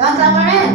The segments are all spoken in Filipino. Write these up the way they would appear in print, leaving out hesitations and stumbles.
Kanta pa rin.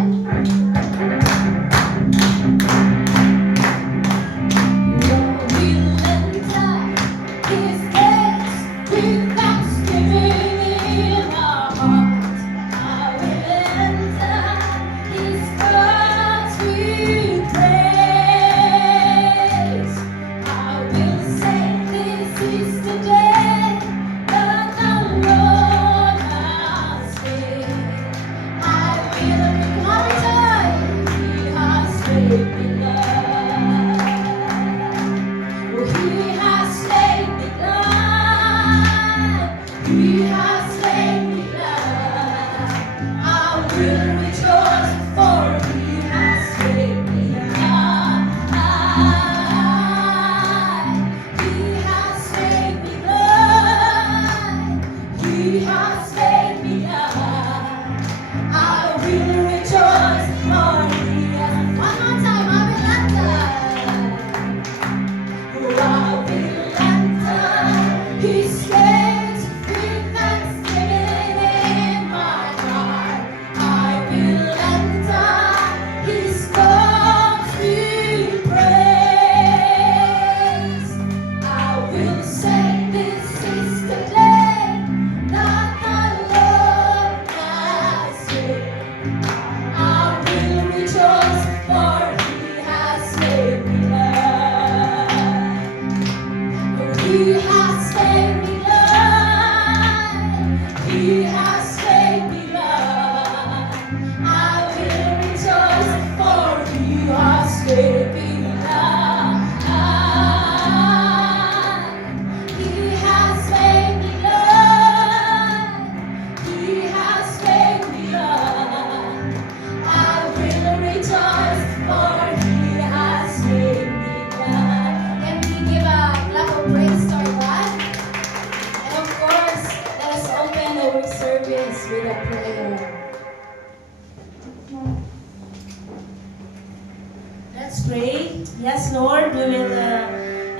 Let's pray. Yes, Lord, we will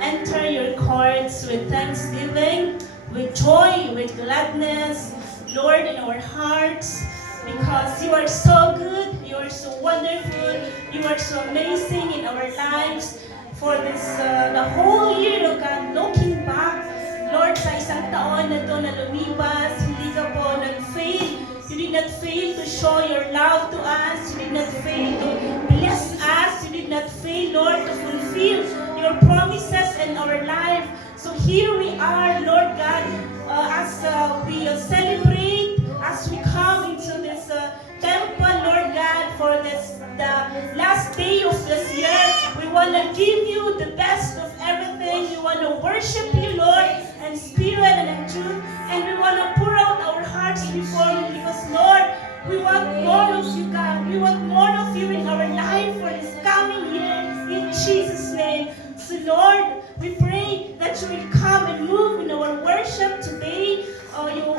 enter your courts with thanksgiving, with joy, with gladness, Lord, in our hearts, because you are so good, you are so wonderful, you are so amazing in our lives. For this, the whole year, oh God, looking back, Lord, sa isang taon na ito na lumipas, hindi ka po nag-fail. You did not fail to show your love to us. You did not fail to bless us. You did not fail, Lord, to fulfill your promises in our life. So here we are, Lord God, as we celebrate, as we come into this temple, Lord God, for this the last day of this year. We want to give you the best of everything. We want to worship you, Lord, in spirit and in truth. And we want to pour out our hearts before you because, Lord, we want more of you, God. We want more of you in our life for this coming year in Jesus' name. So, Lord, we pray that you will come and move in our worship today. You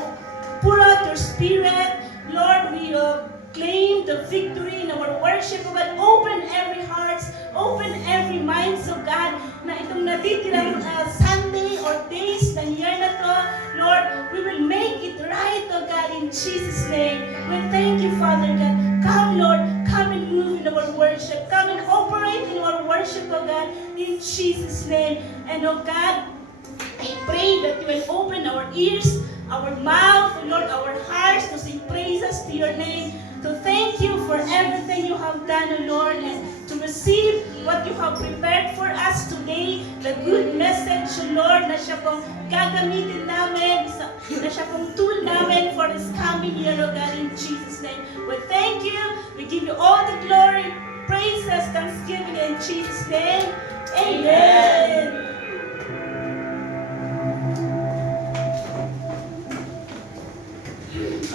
pour out your spirit. Lord, we claim the victory in our worship. God, open every heart, open every mind, so God, na itong natitirang Sunday or days ng year na to, Lord, we will make it right, oh God, in Jesus' name. We thank you, Father God. Come, Lord, come and move in our worship. Come and operate in our worship, oh God, in Jesus' name. And oh God, I pray that you will open our ears, our mouth, Lord, our hearts to sing praises to your name, to thank you for everything you have done, O Lord, and to receive what you have prepared for us today, the good message, O Lord, na siya pong gagamitin namin, na siya pong tool namin for this coming year, O God, in Jesus' name. We thank you, we give you all the glory, praises, thanksgiving in Jesus' name. Amen.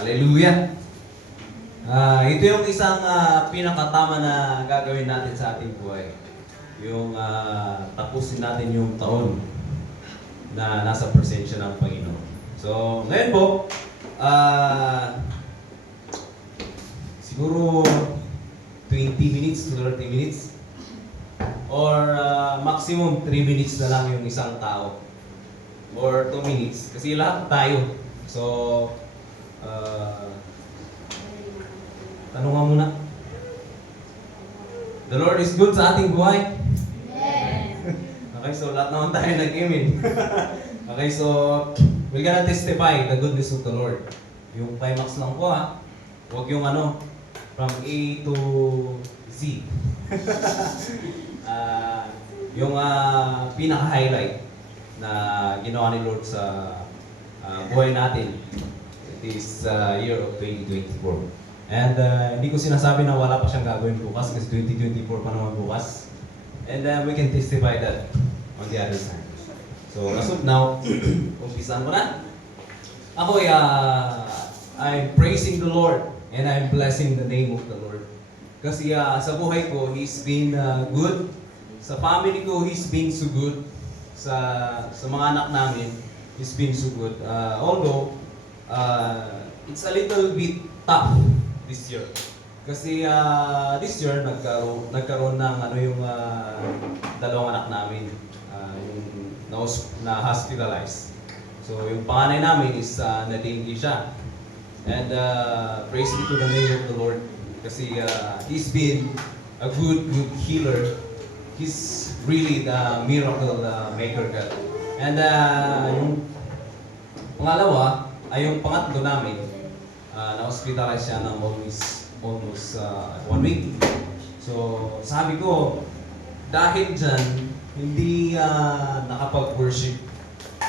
Hallelujah! Ito yung isang pinakatama na gagawin natin sa ating buhay. Yung tapusin natin yung taon na nasa presensya ng Panginoon. So, ngayon po, siguro 20 minutes to 30 minutes or maximum 3 minutes na lang yung isang tao or 2 minutes kasi lahat tayo. So, Tanungan muna. The Lord is good sa ating buhay. Okay, so lahat naman tayo nag-amen. Okay, so we're gonna testify the goodness of the Lord. Yung climax lang po ha. Huwag yung ano, from A to Z. Yung pinaka-highlight na ginawa ni Lord sa buhay natin this year of 2024. And hindi ko sinasabi na wala pa siyang gagawin bukas kasi 2024 pa naman bukas. And we can testify that on the other side. So as of now, umpisan mo na. Ako I'm praising the Lord and I'm blessing the name of the Lord. Kasi sa buhay ko, He's been good. Sa family ko, He's been so good. Sa mga anak namin, He's been so good. Although, it's a little bit tough this year. Kasi this year, nagkaroon ng yung dalawang anak namin yung na-hospitalized. So, yung panganay namin is na-dengue siya. And praise be to the name of the Lord. Kasi He's been a good healer. He's really the miracle maker God. And yung pangalawa, ay yung pangatlo namin, na-hospitalize siya ng almost 1 week. So, sabi ko, dahil dyan, hindi nakapag-worship.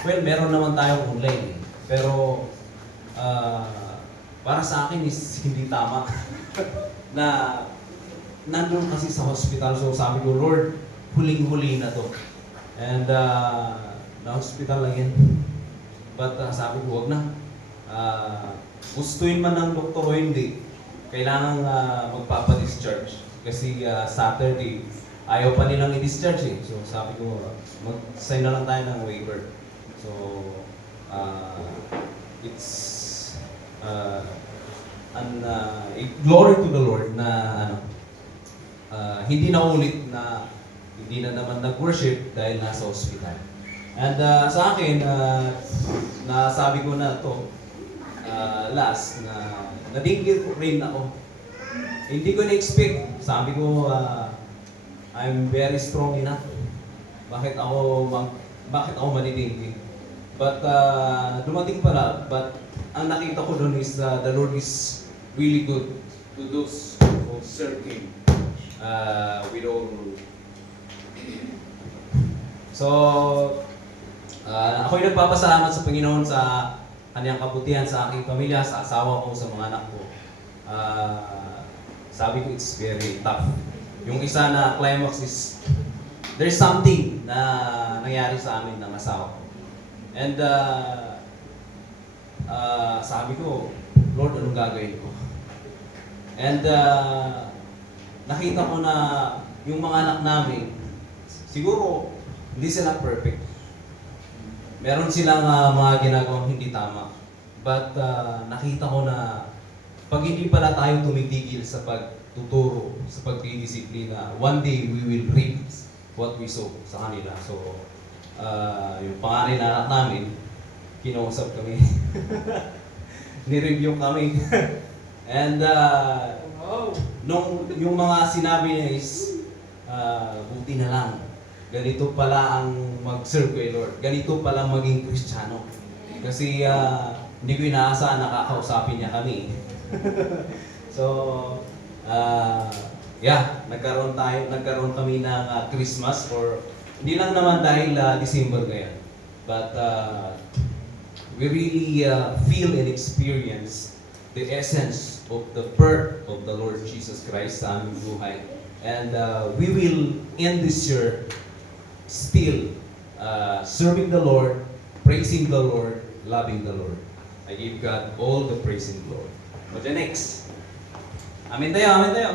Well, meron naman tayong online. Pero, para sa akin is hindi tama. Na nandun kasi sa hospital. So, sabi ko, Lord, huling-huli na to. And, na-hospital lang yan. But, sabi ko, wag na. Gustuin man ng doktor o hindi, kailangan magpapa-discharge. Kasi Saturday, ayaw pa nilang i-discharge eh. So sabi ko, mag-sign na lang tayo ng waiver. So, it's glory to the Lord na hindi na ulit na hindi na naman nag-worship dahil nasa hospital. And sa akin, nasabi ko na to last na nadigil rin ako. Hindi ko na-expect. Sabi ko, I'm very strong enough. Bakit ako manidinggi? But dumating pala. But ang nakita ko doon is the Lord is really good to those who serve Him with all. So, ako'y nagpapasalamat sa Panginoon sa Kanyang kabutihan sa aking pamilya, sa asawa ko, sa mga anak ko. Sabi ko, it's very tough. Yung isa na climax is, there's something na nangyari sa amin ng asawa ko. And sabi ko, Lord, anong gagawin ko? And nakita ko na yung mga anak namin, siguro, hindi sila perfect. Meron silang mga ginagawang hindi tama. But nakita ko na pag hindi pala tayo tumitigil sa pagtuturo, sa pagdidisiplina, one day we will reap what we sow sa kanila. So, yung panganay na anak namin, kinausap kami. Ni-review kami. And yung mga sinabi niya is, buti na lang. Ganito pala ang mag-serve kay Lord. Ganito pala maging Kristiyano. Kasi hindi ko inaasahan nakakausapin niya kami. So, nagkaroon kami ng Christmas or hindi lang naman dahil December ngayon. But we really feel and experience the essence of the birth of the Lord Jesus Christ sa aming buhay. And we will end this year still serving the Lord, praising the Lord, loving the Lord. I give God all the praise and glory. But the next. Amen tayo, amen tayo.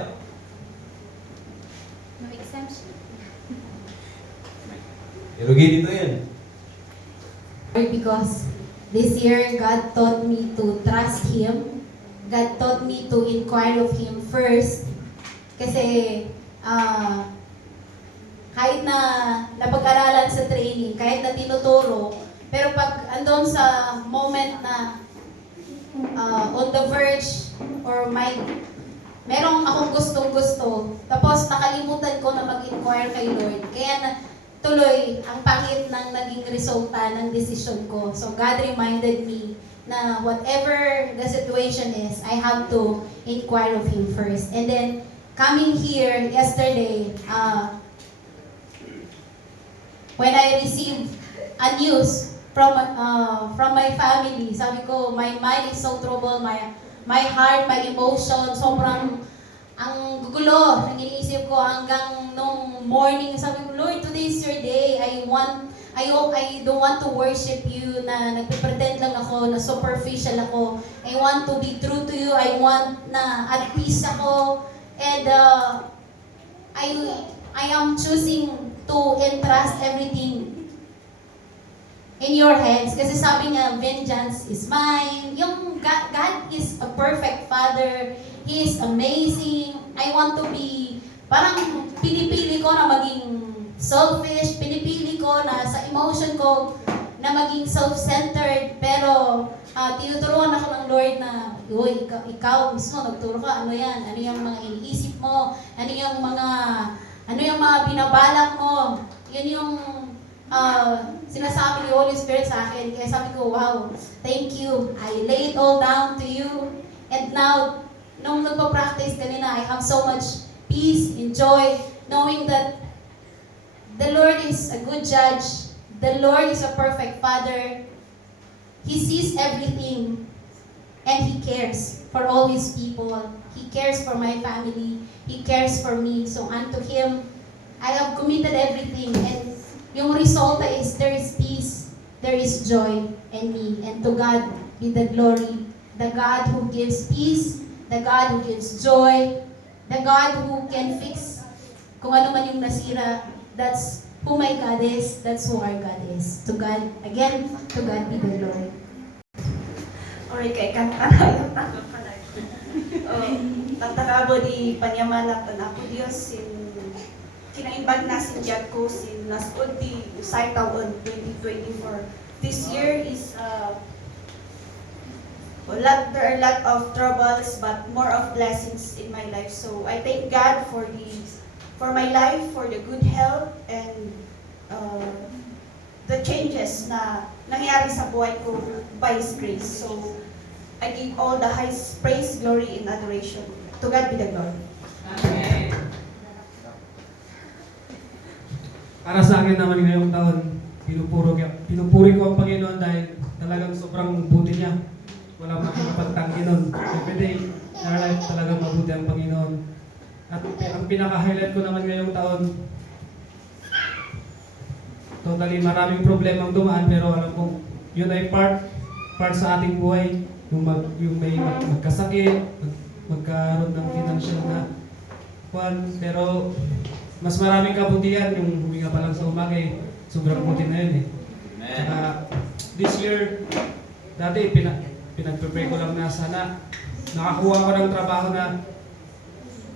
No exemption. Irugi dito yan. Because this year, God taught me to trust Him. God taught me to inquire of Him first. Kasi, kahit na napag-aralan sa training, kahit na tinuturo, pero pag andon sa moment na on the verge or merong akong gustong-gusto, tapos nakalimutan ko na mag-inquire kay Lord. Kaya na, tuloy, ang pangit ng naging resulta ng decision ko. So God reminded me na whatever the situation is, I have to inquire of Him first. And then, coming here yesterday, when I received a news from my family, sabi ko, my mind is so troubled, my heart, my emotion, sobrang ang gugulo ng iniisip ko hanggang nung morning. Sabi ko, Lord, today is your day. I don't want to worship you na nagpe-pretend lang ako, na superficial ako. I want to be true to you. I want na at peace ako. And I am choosing to entrust everything in your hands. Kasi sabi niya, vengeance is mine. Yung God is a perfect Father. He is amazing. I want to be, parang pinipili ko na maging selfish. Pinipili ko na sa emotion ko na maging self-centered. Pero tinuturuan ako ng Lord na, uy, ikaw mismo, nagturo ka, ano yan? Ano yung mga iniisip mo? Ano yung mga binabalak mo? Yun yung sinasabi ni Holy Spirit sa akin. Kaya sabi ko, wow, thank you. I lay it all down to you. And now, nung nagpa-practice kanina, I have so much peace and joy knowing that the Lord is a good judge. The Lord is a perfect Father. He sees everything and He cares for all His people. He cares for my family. He cares for me. So unto Him, I have committed everything. And yung resulta is there is peace, there is joy in me. And to God be the glory. The God who gives peace, the God who gives joy, the God who can fix kung ano man yung nasira. That's who my God is, that's who our God is. To God, again, to God be the glory. Ori kay kanta na yung tanong ka na. Tatakabo di panyamalak na ako Diyos sin kinaimbag na sin Diyad ko sin nasod di usay taon 2024. This year is there are a lot of troubles but more of blessings in my life. So I thank God for my life, for the good health and the changes na nangyari sa buhay ko by His grace. So I give all the highest praise, glory, and adoration. To God be the glory. Amen. Para sa akin naman ngayong taon, pinupuri ko ang Panginoon dahil talagang sobrang buti niya. Walang makakapagtanggi nun. Every day, in our life, talagang mabuti ang Panginoon. At ang pinaka-highlight ko naman ngayong taon, totally maraming problemang dumaan, pero alam kong yun ay part sa ating buhay. Yung may magkasakit, magkaroon ng financial na kwan, pero mas maraming kabutihan yung huminga pa lang sa umaga eh. Sobrang buti na yun eh. Tsaka this year, dati pinag-prepare ko lang na sana nakakuha ko ng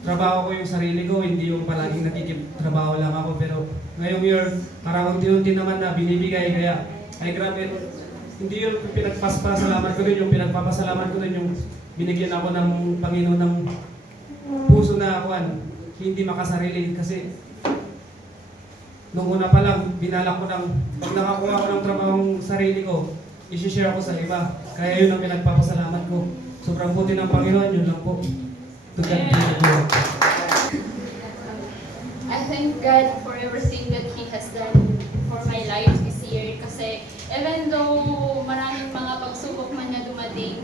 trabaho ko yung sarili ko, hindi yung palaging nakikip-trabaho lang ako. Pero ngayong year, parang unti-unti naman na binibigay, kaya ay grabe. Hindi yung pinagpapasalamat ko din, yung pinagpapasalamat ko din yung binigyan ako ng Panginoon ng puso na akuan, hindi makasarili. Kasi nung una pa lang, binalak ko ng, pag nakakuha ko ng trabahong sarili ko, isi-share ko sa iba. Kaya yun ang pinagpapasalamat ko. Sobrang buti ng Panginoon, yun lang po. To God be the glory. I thank God for everything that He has done for my life this year. Kasi even though maraming mga pagsubok man na dumating,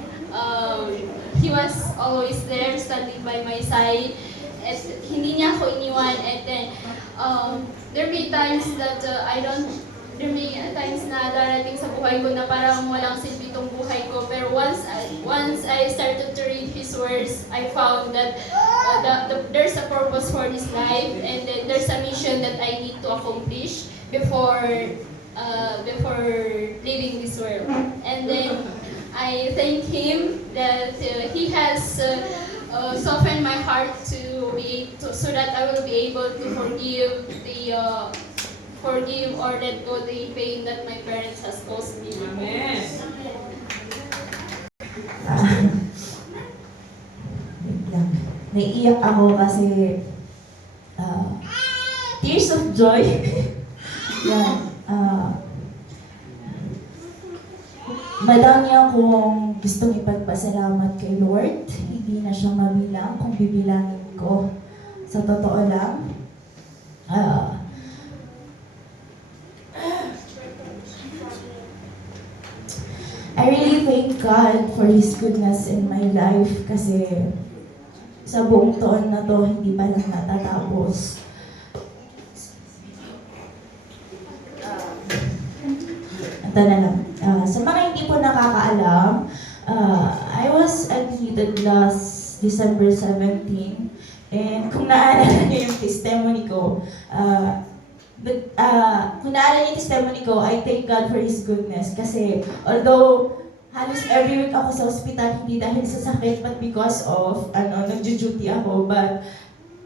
He was always there, standing by my side. At hindi niya ako iniwan. And then, there may times that there may times na darating sa buhay ko na parang walang silbi tong buhay ko. Pero once I started to read His words, I found that there's a purpose for this life, and then there's a mission that I need to accomplish before leaving this world. And then I thank Him that He has softened my heart so that I will be able to forgive or let go the pain that my parents has caused me. Amen. Wait lang. naiiyak ako kasi tears of joy. Yan. Madami akong gustong ipagpasalamat kay Lord. Hindi na siya mabilang kung bibilangin ko. Sa totoo lang, I really thank God for His goodness in my life kasi sa buong taon na to, hindi pa lang natatapos. Ito na lang. Sa mga hindi po nakakaalam, I was admitted last December 17. And kung naalala niyo yung testimony ko, kung naalala niyo yung testimony ko, I thank God for His goodness. Kasi although halos every week ako sa ospital, hindi dahil sa sakit, but because of, nag-duty ako. But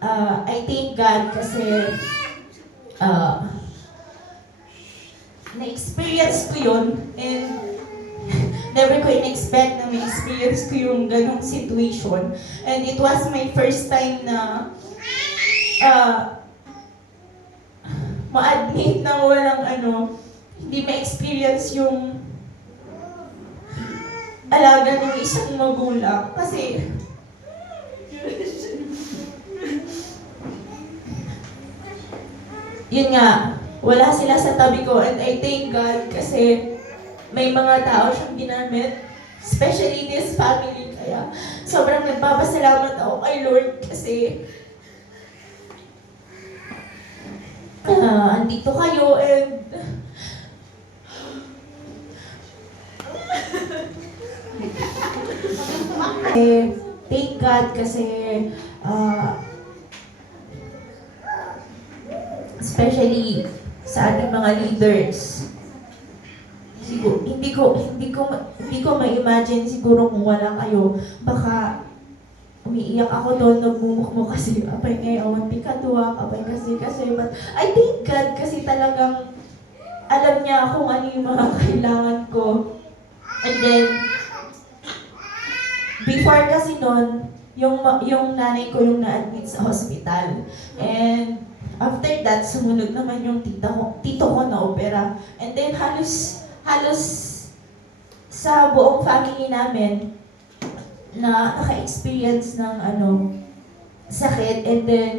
I thank God kasi na-experience ko yun and never ko in-expect na ma-experience ko yung ganong situation. And it was my first time na ma-admit na walang hindi ma-experience yung alaga ng isang magulang. Kasi yun nga, wala sila sa tabi ko and I thank God kasi may mga tao siyang ginamit, especially this family. Kaya sobrang nagpapasalamat ako kay Lord kasi andito kayo and thank God kasi especially sa ating mga leaders. Siguro, hindi ko ma-imagine siguro kung wala kayo. Baka umiiyak ako doon, nagmumukmo kasi apay ngayon, awan pikatuwa, apay kasi. But I thank God kasi talagang alam niya kung ano yung mga kailangan ko. And then, before kasi noon, yung nanay ko yung na-admit sa hospital. And after that, sumunod naman yung tito ko na opera. And then halos sa buong family namin na naka-experience ng sakit. And then,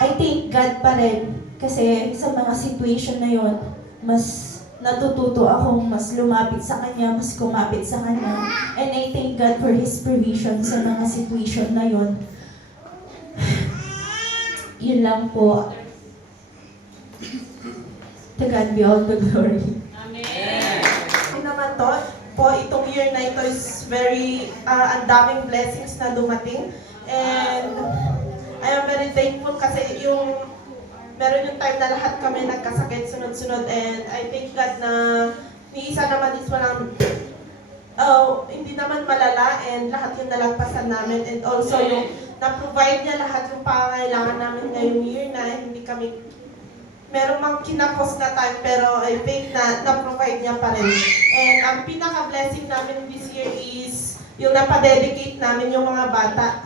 I thank God pa rin kasi sa mga situation na yon, mas natututo akong mas lumapit sa Kanya, mas kumapit sa Kanya. And I thank God for His provision sa mga situation na yon. Yun lang po. To God be all the glory. Amen. Naman to, itong year na ito is very, ang daming blessings na dumating. And I am very thankful kasi meron yung time na lahat kami nagkasakit sunod-sunod. And I thank God na ni isa naman is walang, hindi naman malala and lahat yung nalagpasan namin. And also yung na-provide niya lahat yung pangangailangan namin ngayong year na hindi kami, meron mang kinapos na time pero I think na na-provide niya pa rin. And ang pinaka-blessing namin this year is yung napadedicate namin yung mga bata.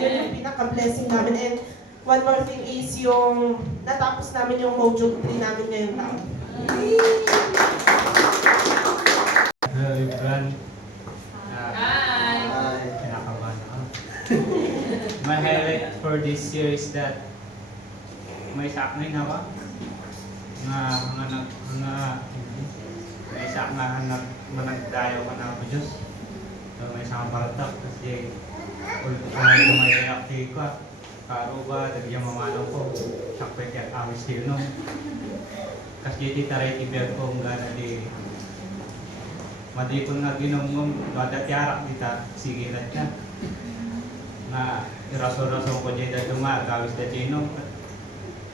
Yun yung pinaka-blessing namin. And one more thing is yung natapos namin yung module 3 namin ngayong taon. Hello, everyone. Hi! Kinakabahan ako. My highlight for this year is that may saknain ako may sakna managdayo ka na ako Diyos. So may isang balatak kasi may akti ko karo ba nagyang mamanaw ko sakpay kaya awis sino kasi titaray tibiyag ko mga di madipon nga ginumong madatiarak dita sigilat niya na iraso-raso ko dyan na gawis na dyan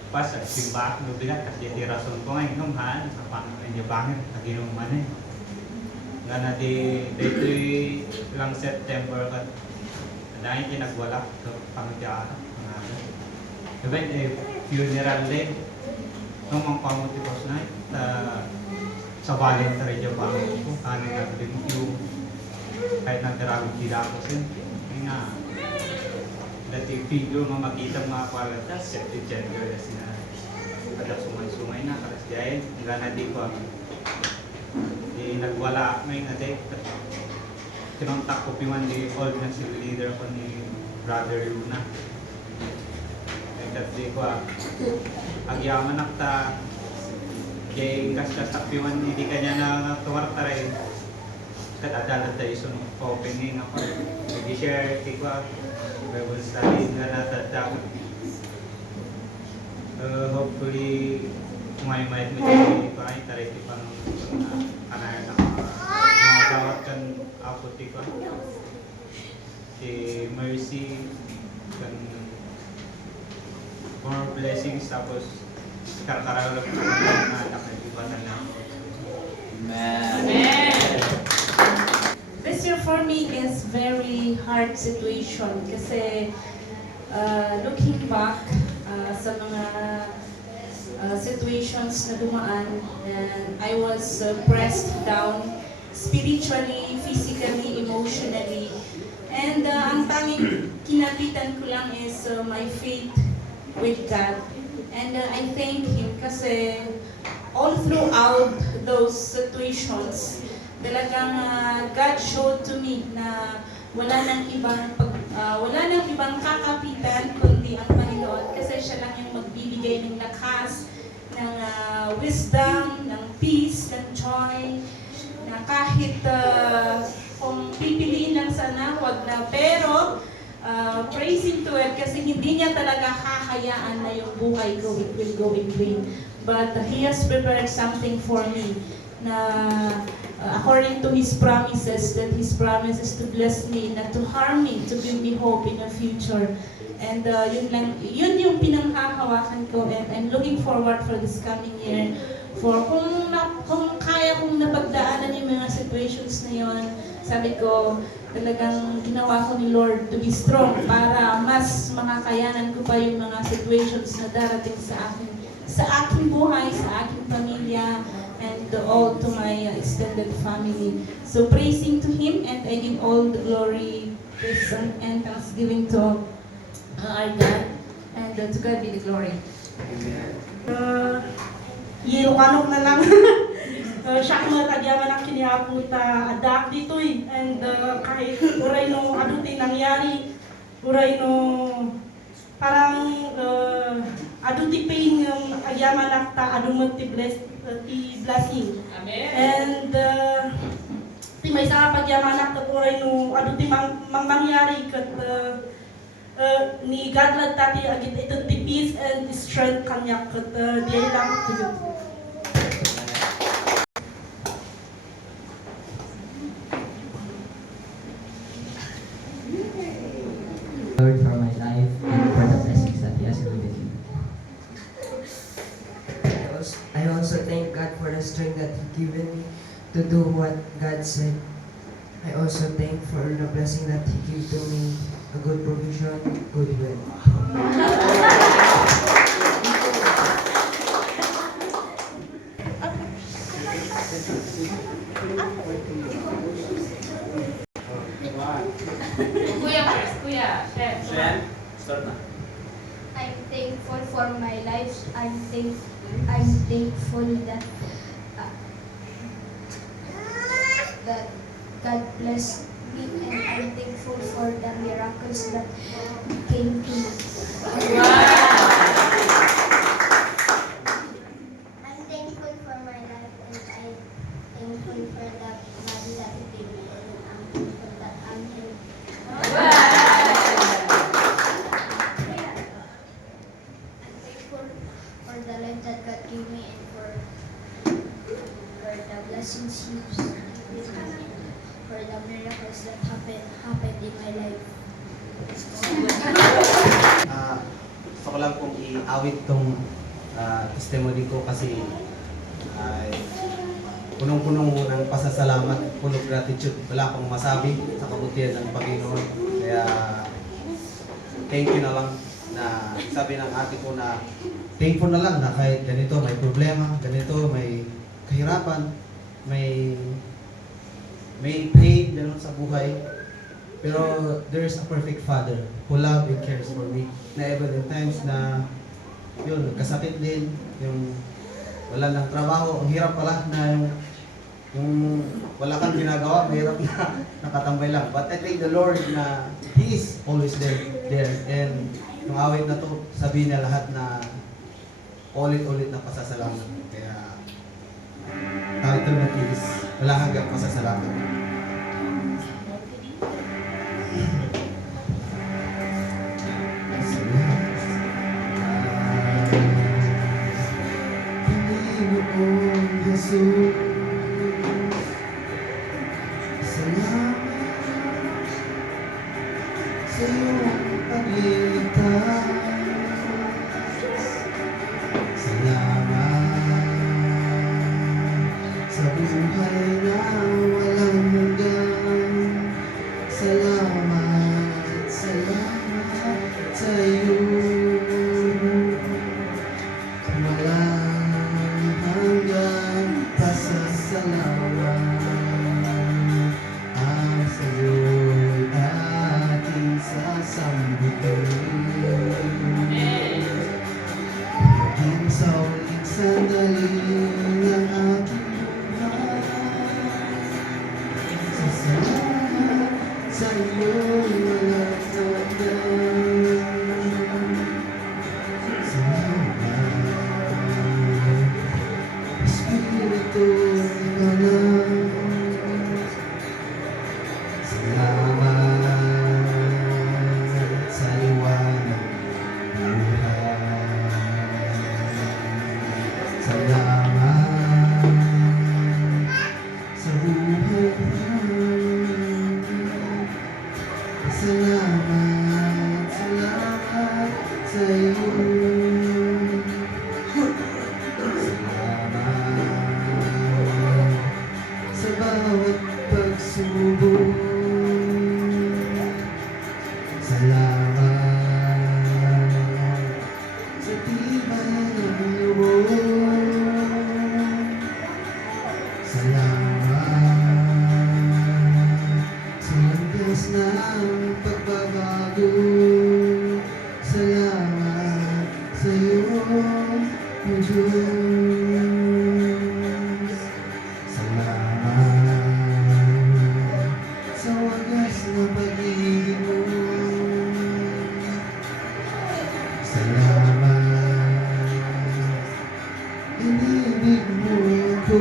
pas simbak no bigat kasi di rason ko ngayon nung han sa pangkanya bangin naginom man nga na di dito lang September ka dahil din nagwala sa pangkaya even funeral day nung mga pamutikos na sa voluntary job ko kanin natin yung kahit nagdarawin sila ako sin nga dati video nga makita mga kwalat na septic gender na sina kada sumay-sumay na karas diay nga na di ko di nagwala may nga day kinontak ko piwan di old na si leader ko ni brother Luna at di ko agyaman nakta kay kas piwan di kanya na tumartaray kat adalat tayo sunod opening ako nag-share di ko Bible studies nga natadakot. Hopefully, may medyo pa ay taray ti pang kanay na mga gawat kan ako ti ko. Si Mercy kan more blessings tapos karkaralo ko na anak na iba na lang. Amen. This year for me is very hard situation kasi looking back sa mga situations na dumaan and I was pressed down spiritually, physically, emotionally and ang tanging kinapitan ko lang is my faith with God and I thank Him kasi all throughout those situations talagang God showed to me na wala nang ibang kakapitan kundi ang Panginoon kasi siya lang yung magbibigay ng lakas, ng wisdom, ng peace, ng joy na kahit kung pipiliin lang sana, wag na pero praise Him to it kasi hindi niya talaga hahayaan na yung buhay ko it will go in vain but He has prepared something for me na according to His promises, that His promises to bless me, not to harm me, to give me hope in the future. And yun yung pinanghahawakan ko and I'm looking forward for this coming year. For kung kaya kong napagdaanan yung mga situations na yun, sabi ko, talagang ginawa ko ni Lord to be strong para mas makakayanan ko pa yung mga situations na darating sa aking buhay, sa aking pamilya, and all to my extended family. So praising to Him and I give all the glory, praise and thanksgiving to our God and to God be the glory. Ilocanok na lang. Siya kung matagyaman ang kinihapon ta adak dito and kahit uray no ano ti nangyari, uray no parang adu ti pain yung agyaman nakta adu mo ti blessing. Amen. And ti may sa pagyaman nakta uray no adu ti mangyari kat ni God lang tati agit ito ti peace and strength kanya kat di lang tuyo. Lord for my life and for the blessings that He has given me. I also thank God for the strength that He given me to do what God said. I also thank for the blessing that He gave to me, a good provision, good will. Kuya, Chef. Start na. I'm thankful for my life. I'm thankful that that God blessed me, and I'm thankful for the miracles that came to me. I'm thankful for my life, and I'm thankful for the body that He gave me, and I'm thankful that I'm here. For the life that God gave me and for the blessings He gives me and for the miracles that happened in my life. Gusto ko lang pong i-awit tong testimony ko kasi punong-punong ng pasasalamat, punong gratitude. Wala akong masabi sa kabutihan ng Panginoon. Kaya thank you na lang na sabi ng ate ko na thankful na lang na kahit ganito may problema, ganito may kahirapan, may pain ganun sa buhay. Pero there is a perfect Father who love and cares for me. Na even in times na yun, kasakit din, yung wala ng trabaho, ang hirap pala na yung wala kang ginagawa, mahirap na nakatambay lang. But I thank the Lord na He is always there. And yung awit na to, sabihin niya lahat na ulit-ulit na pasasalamat. Kaya title ng is wala hanggang pasasalamat. Panginoon Jesus, salamat sa iyong pagliligtas. Salamat sa buhay na walang hanggan. Salamat, salamat sa iyo. Walang hanggan pasasalamat ang sa'yo'y ating sasambitin. Maging sa uling sandali ng aking buhay, sasalamat sa iyo'y walang hanggan. Espiritu Santo, salamat sa liwanag ng buhay. Salamat sa buhay namin. Salamat, salamat sa iyo. Sa bawat pagsubok, salamat sa tibay ng loob. Salamat sa landas ng pagbabago. Salamat sa iyo, O Diyos. Salamat sa wagas na pag-ibig mo. Salamat, inibig mo ako.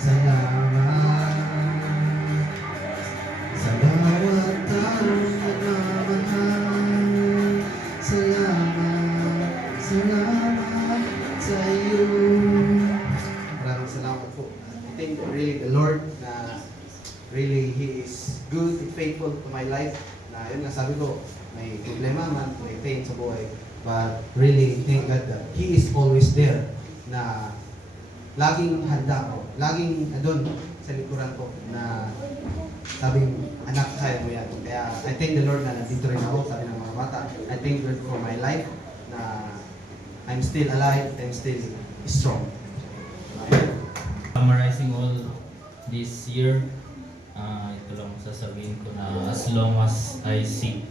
Salamat sa bawat taong nagmamahal. Salamat, salamat sa iyo. Maraming salamat po. I think really the Lord na really He is good and faithful to my life. Na yun nga sabi ko, may problema man, may pain sa buhay. But really, thank God that He is always there na laging handa ko, laging andun sa likuran ko na sabing, anak, kaya mo yan. Kaya I thank the Lord na nandito rin ako, sabi ng mga bata. I thank God for my life na I'm still alive, I'm still strong. Amen. Summarizing all this year, ito lang sasabihin ko na as long as I seek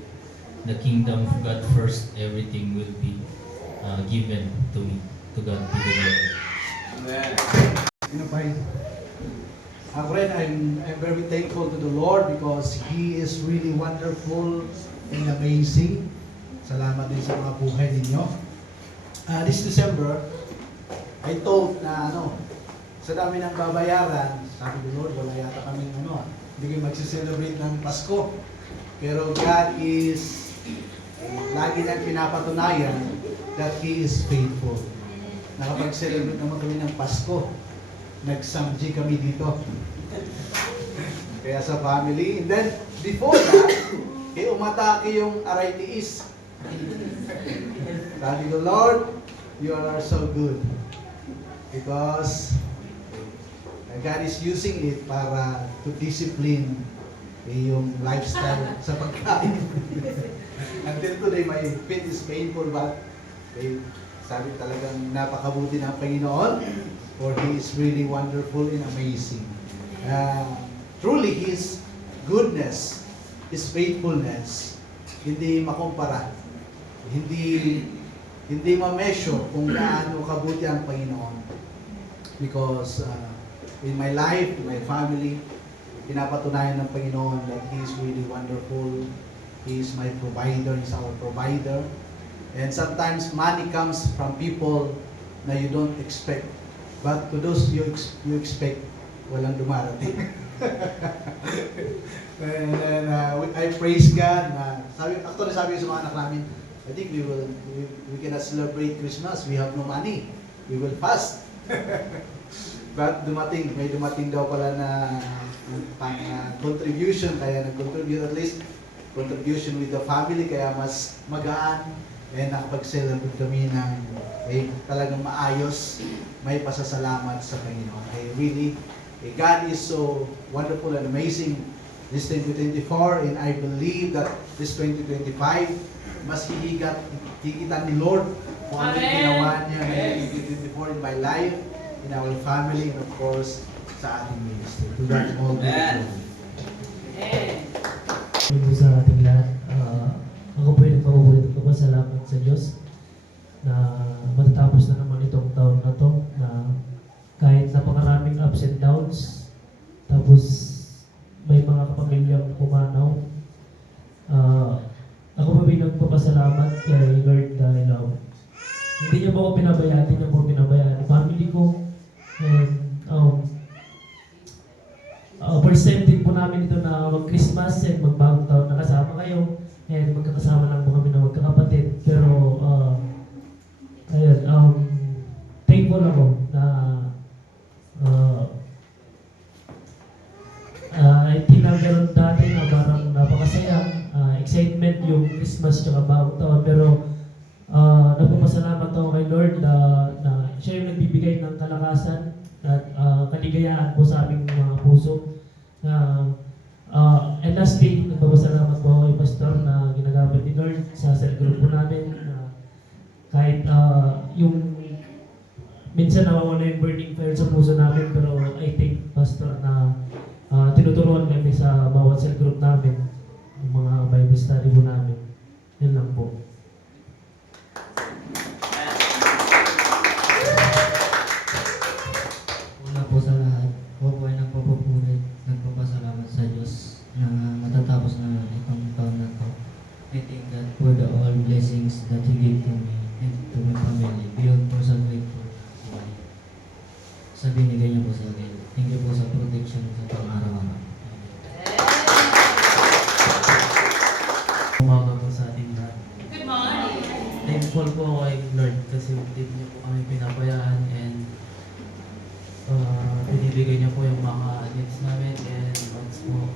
the kingdom of God first, everything will be given to me. To God be the glory. Amen. Ako rin, I'm very thankful to the Lord because He is really wonderful and amazing. Salamat din sa mga buhay ninyo. This December, I thought na sa dami ng babayaran, sabi ko, Lord, wala yata kaming hindi kayo magsiselebrate ng Pasko. Pero God is lagi nang pinapatunayan that He is faithful. Nakapag-celebrate naman kami ng Pasko. Nag-samji kami dito. Kaya sa family. And then, before that, umatake yung aray tiis. Sabi ko, Lord, you are so good. Because God is using it para to discipline yung lifestyle sa pagkain. Until today, my feet is painful, but sabi talagang napakabuti ng Panginoon, for He is really wonderful and amazing. Truly, His goodness His faithfulness, hindi makumpara, hindi ma-measure kung gaano kabuti ang Panginoon. Because in my life, in my family, pinapatunayan ng Panginoon that He is really wonderful. He is my provider, He is our provider. And sometimes money comes from people na you don't expect. But to those you expect, walang dumarating. And I praise God. Actually, sabi sa mga anak namin, I think we cannot celebrate Christmas. We have no money. We will fast. But may dumating daw pala na contribution, kaya nag-contribute at least contribution with the family, kaya mas magaan, and nakapag-celebrate kami ng talagang maayos, may pasasalamat sa Panginoon. God is so wonderful and amazing this 2024, and I believe that this 2025, mas higitan ni Lord kung ano yung ginawa niya ng 2024 in my life, in our family, and of course, sa ating ministry. To God all the glory. Sa ating lahat, ako po ay nagpapasalamat sa Diyos na matatapos na naman itong taon na to, na kahit napakaraming ups and downs, tapos may mga kapamilyang pumanaw, ako po ay nagpapasalamat kay Lord dahil hindi niya po ako pinabayaan, hindi niya po pinabayaan ang family ko. And first time din po namin ito na mag-Christmas and magbagong taon na kasama kayo, and magkakasama lang po kami na magkakapatid. Pero thankful ako na I think na meron dati na parang napakasaya, excitement yung Christmas tsaka bagong taon. Pero nagpapasalamat ako kay Lord na siya yung nagbibigay ng kalakasan at kaligayahan po sa aming mga puso. And lastly, nagpapasalamat po ako kay Pastor na ginagamit ni Lord sa cell group po namin. Kahit yung minsan nawawala yung burning fire sa puso namin, pero I think Pastor na tinuturuan kami sa bawat cell group namin, yung mga Bible study po namin. Yun lang po. Una po sa lahat, ako po ay nagpapasalamat sa Diyos na matatapos na itong taon na to. I thank God for the all blessings that He gave to me and to my family. Beyond po sa grateful sa binigay niyo po sa akin. Thank you po sa protection sa pang-araw-araw. Umaga po sa ating lahat. Good morning! Thankful po ako kay Lord kasi hindi niyo po kami pinabayaan, and binibigay niyo po yung mga needs namin, and once po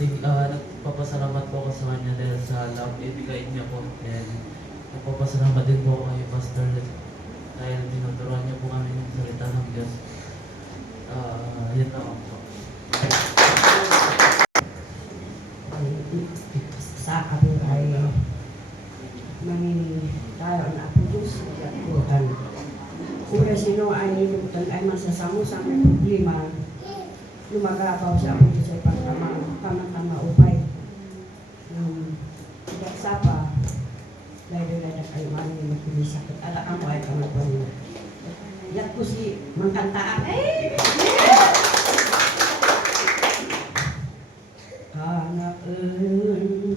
nagpapasalamat po ako sa kanya dahil sa love ibigay niya po, and nagpapasalamat din po ako kay Pastor dahil tinuturuan niyo po kami ng salita ng Diyos. Yan na po. Sa kami ay tayo na produce at kuhan. Kung sino ay nilubutan ay masasamo sa aming problema, lumagabaw siya ako sa pagtama upay. Tidak sapa, dahil kayo maling magpinisakit. Ala ang buhay ka magpano. Yak ko si mangkantaan. Anak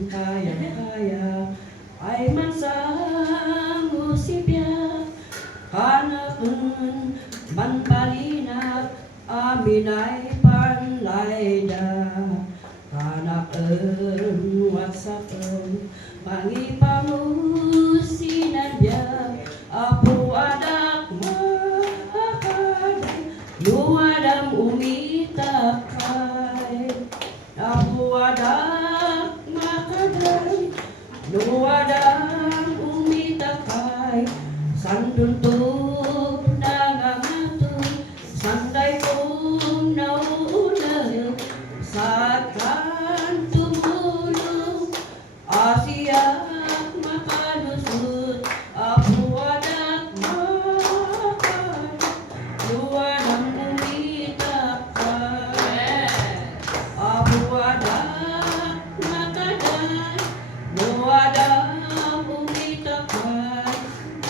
kaya ay mansang usipya. Anak manpalina amin ay panlayda. Anak WhatsApp pangipamusinan dia. Apo adak makad luadam umitakay. Apo adak makad luadam umitakay. Sandun tup nangangatun sanday kong naulay. Sakan tumulong Asiya makalusot. Apo adak makad luadam umitakay. Apo adak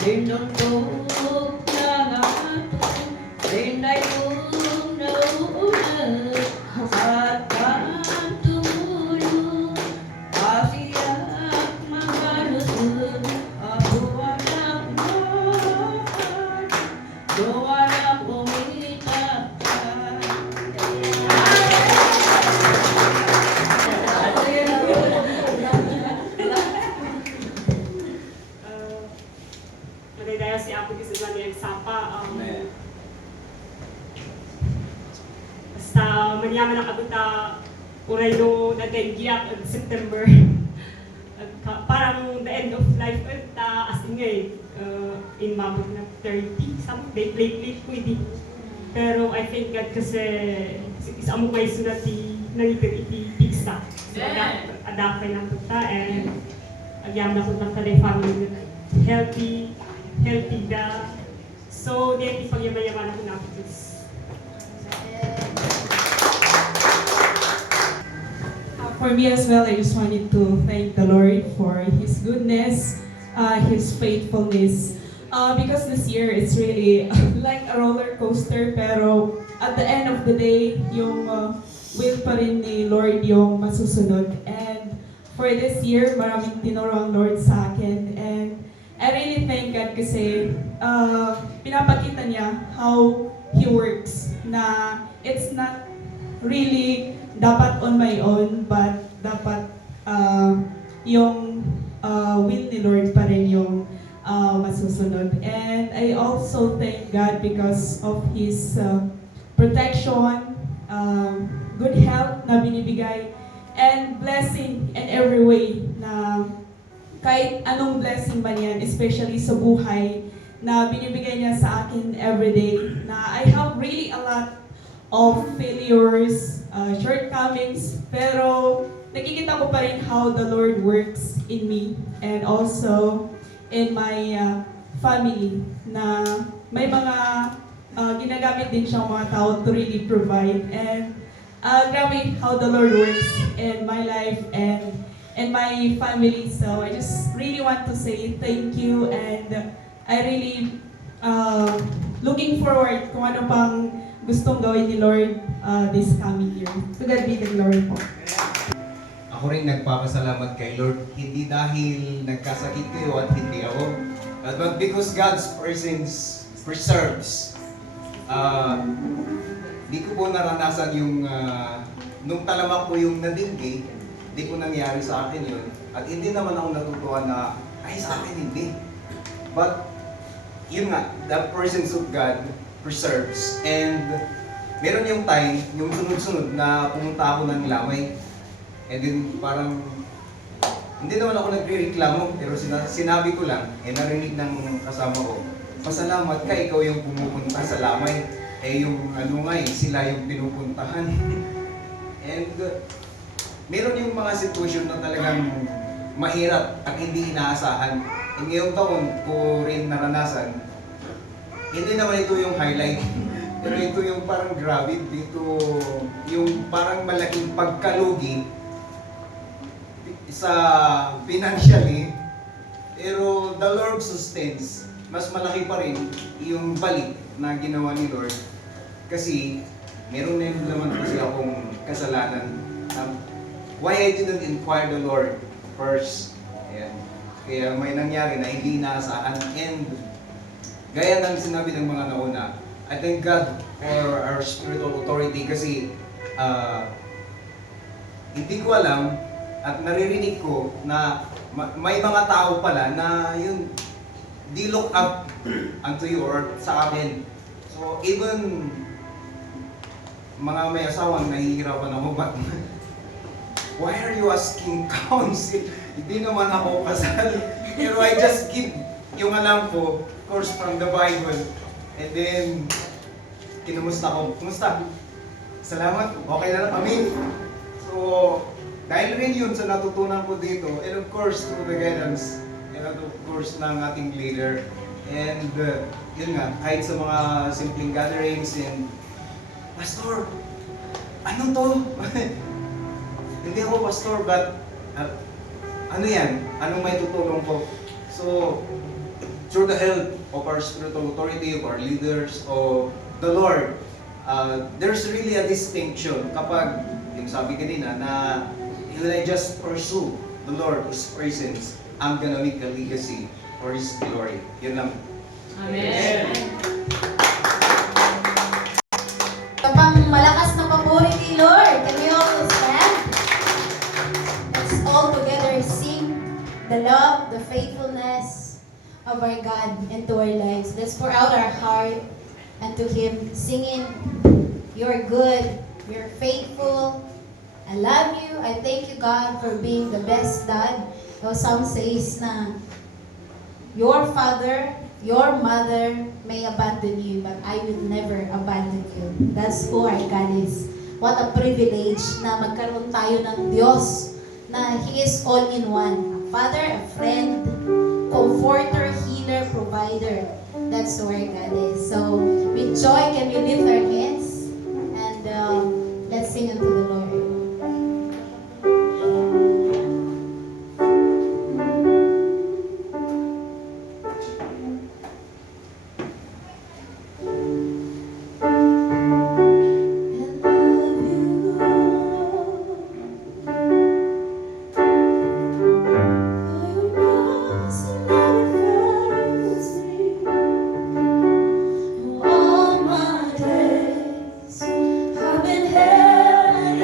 Tinundok ng ato, Tinday kong nauna, at tumulong, pasiyak mga lusod, ako walang mahal, walang umita. Madaya si Apo Gisela ni Sapa. Basta manyaman ang abuta uray no nagkaigiyap in September. Parang the end of life as in ngayon in mabot na 30 something late pwede. Pero I thank God kasi isa mo kayo sunati nangipit ipipigsa. So adapt na puta and agyam na kung magtalay family healthy da. So di pagyaman ako na please. For me as well, I just wanted to thank the Lord for His goodness, His faithfulness. Because this year it's really like a roller coaster, pero at the end of the day, yung will pa rin ni Lord yung masusunod. And for this year, maraming tinuro ang Lord sa akin. And I really thank God kasi pinapakita niya how He works, na it's not really dapat on my own, but dapat yung will ni Lord pa rin yung masusunod. And I also thank God because of His protection, good health na binibigay, and blessing in every way, na kahit anong blessing man yan, especially sa buhay, na binibigay niya sa akin everyday, na I have really a lot of failures, shortcomings, pero nakikita ko pa rin how the Lord works in me and also in my family, na may mga ginagamit din siyang mga tao to really provide. And grabe how the Lord works in my life and in my family. So I just really want to say thank you, and I really looking forward kung ano pang gustong gawin ni Lord this coming year. To God be the glory po. Ako rin nagpapasalamat kay Lord, hindi dahil nagkasakit kayo at hindi ako, but because God's presence preserves. Di ko po naranasan yung, nung talamak ko yung nadinggi, di ko nangyari sa akin yun. At hindi naman ako natutuwa na, ay sa akin hindi. But, yun nga, the presence of God preserves. And meron yung time, yung sunod-sunod na pumunta ako ng Lamay. And then parang, hindi naman ako nagre-reklamo, pero sinabi ko lang, narinig ng kasama ko, pasalamat ka, ikaw yung pumupunta sa Lamay. Yung sila yung pinupuntahan. And meron yung mga sitwasyon na talagang mahirap at hindi inaasahan. And ngayong taon ko rin naranasan, hindi naman ito yung highlight. Pero ito yung parang grabe, dito yung parang malaking pagkalugi sa financially, pero the Lord sustains. Mas malaki pa rin yung balik na ginawa ni Lord kasi meron na naman kasi akong kasalanan. Why I didn't inquire the Lord first. Ayan. Kaya may nangyari na hindi inaasahan, and gaya ng sinabi ng mga nauna, I thank God for our spiritual authority kasi hindi ko alam at naririnig ko na may mga tao pala na yun, they look up unto you or sa akin. So even mga may asawang nahihirapan ako, but why are you asking counsel? Hindi naman ako kasal. Pero I just keep yung alam ko, of course, from the Bible. And then, kinumusta ko. Kumusta? Salamat. Okay na lang kami. So, dahil rin yun sa natutunan ko dito, and of course, through the guidance, and of course, ng ating leader. And yun nga, kahit sa mga simpleng gatherings and, Pastor, ano to? Hindi ako pastor, but ano yan? Anong may tutulong ko? So, through the help of our spiritual authority, of our leaders, of the Lord, there's really a distinction kapag, yung sabi kanina, na when I just pursue the Lord, His presence, I'm gonna make a legacy for His glory. Yun lang. Amen. Kapang malakas na papuri ni Lord, can we all stand? Let's all together sing the love, the faithfulness of our God into our lives. Let's pour out our heart unto Him, singing, "You're good, you're faithful, I love you, I thank you, God, for being the best dad." The song says na, "Your father, your mother may abandon you, but I will never abandon you." That's who our God is. What a privilege na magkaroon tayo ng Diyos na He is all in one. A Father, a friend, comforter, healer, provider. That's who our God is. So, with joy, can we lift our hands? And let's sing unto the Lord. All my days I've been held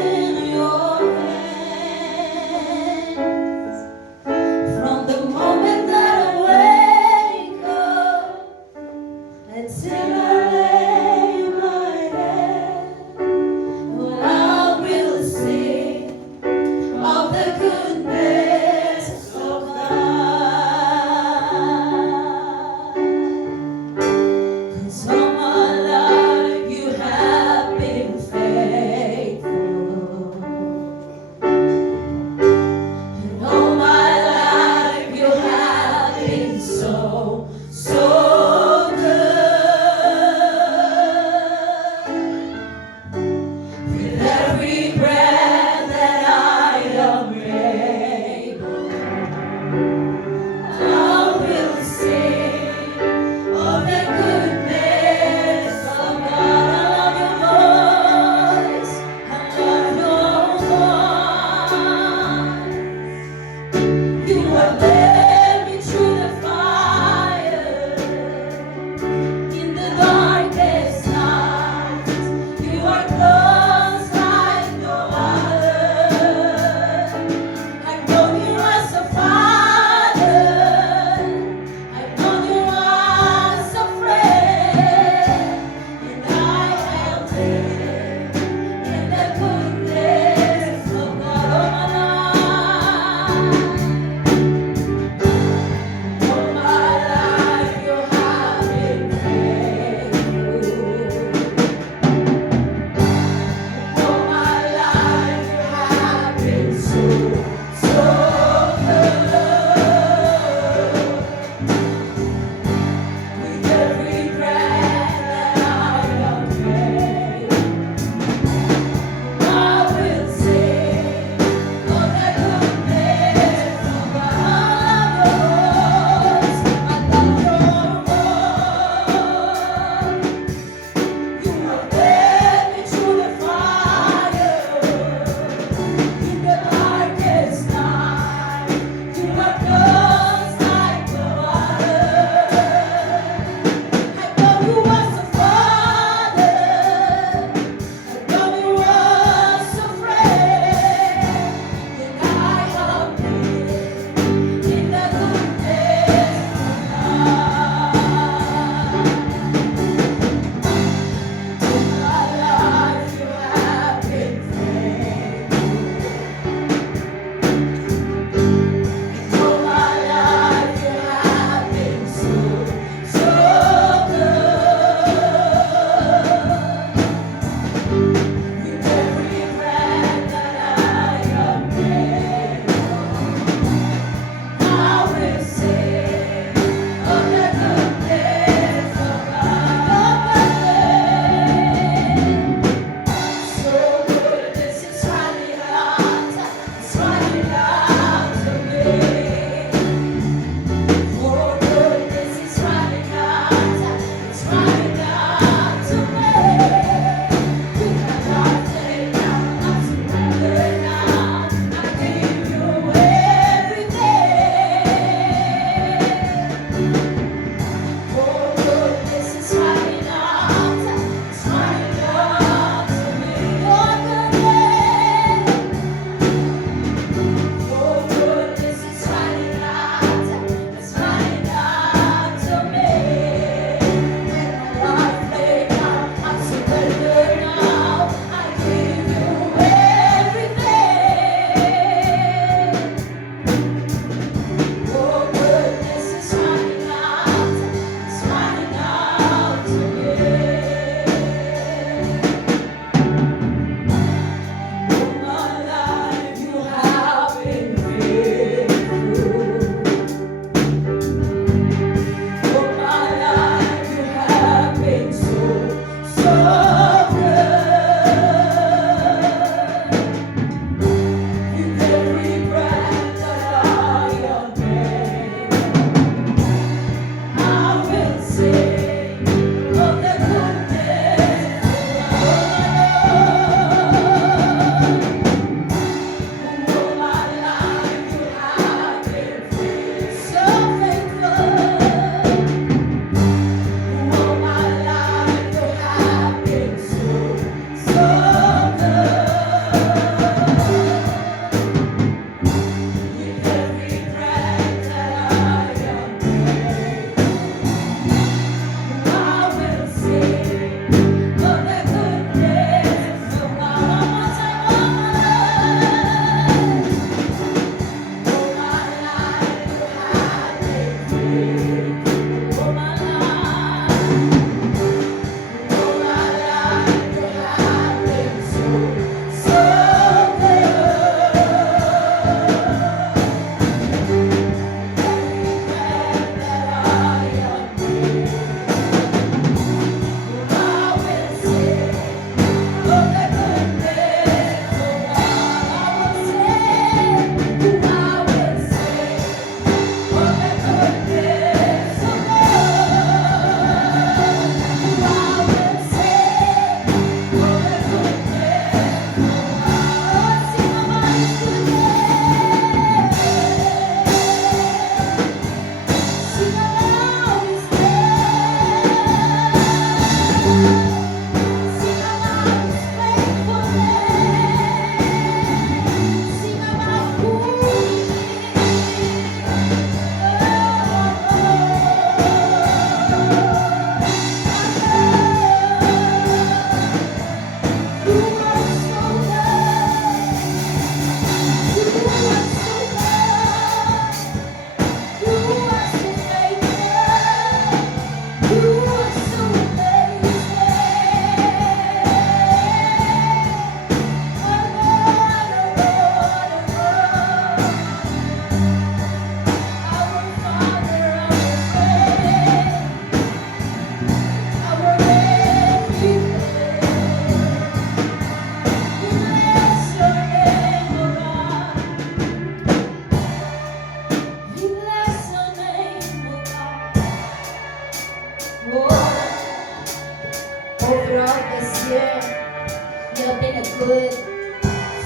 good,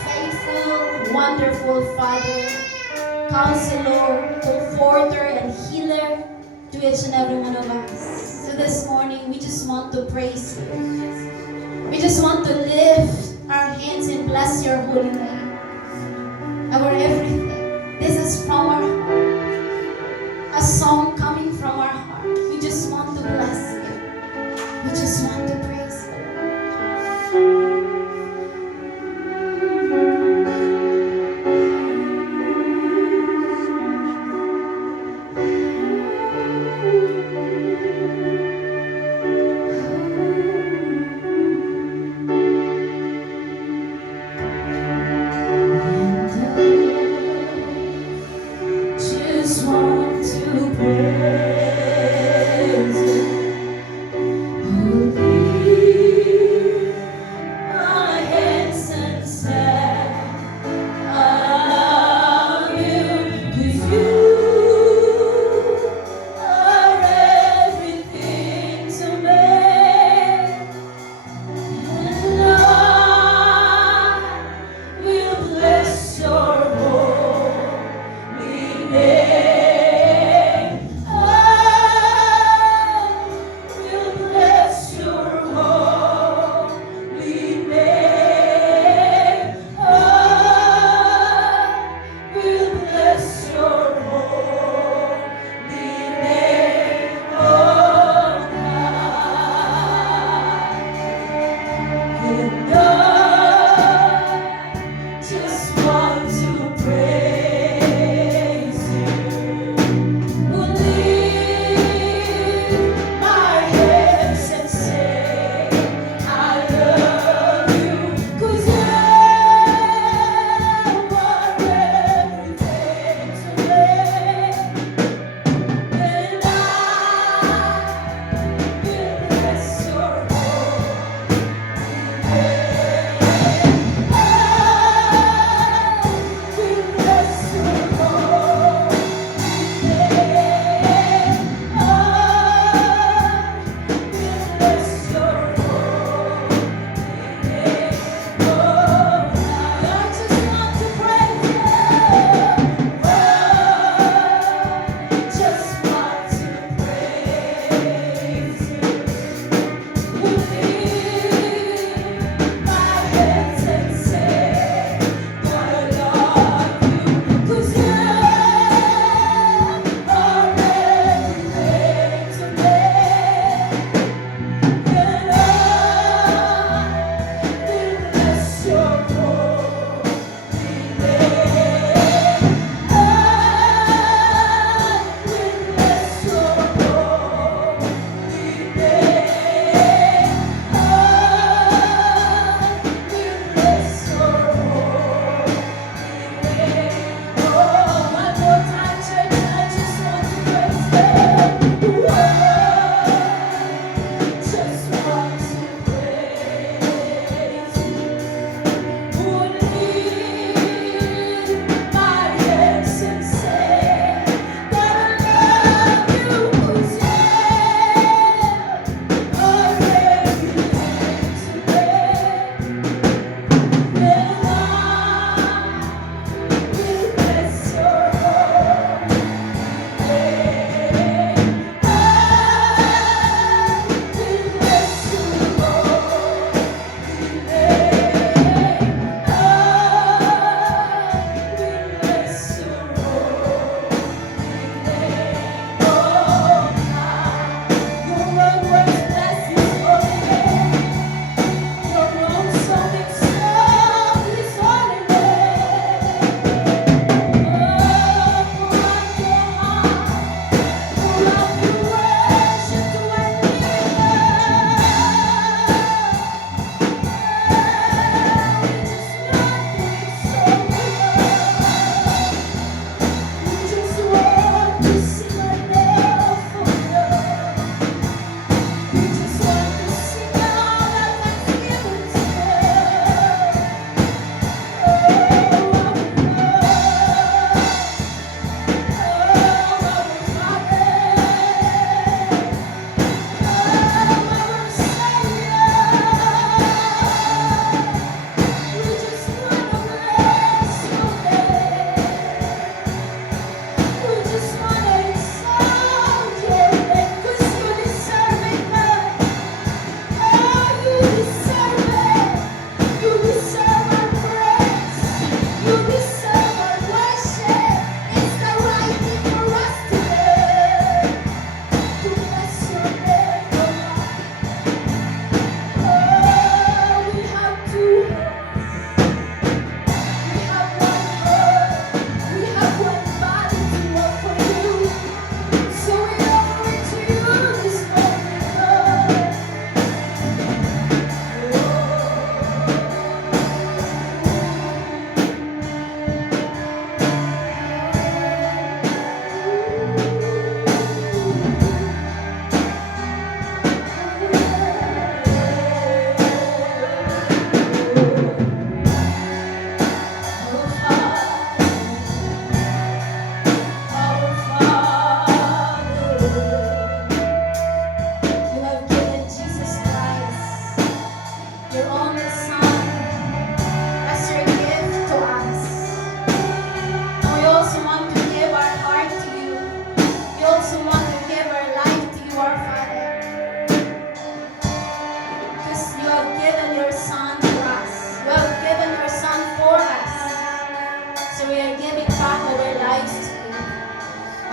faithful, wonderful Father, Counselor, Comforter, and Healer to each and every one of us. So this morning, we just want to praise you. We just want to lift our hands and bless your holy name. Our everything. This is from our heart. A song coming from our heart. We just want to bless you. We just want to praise you.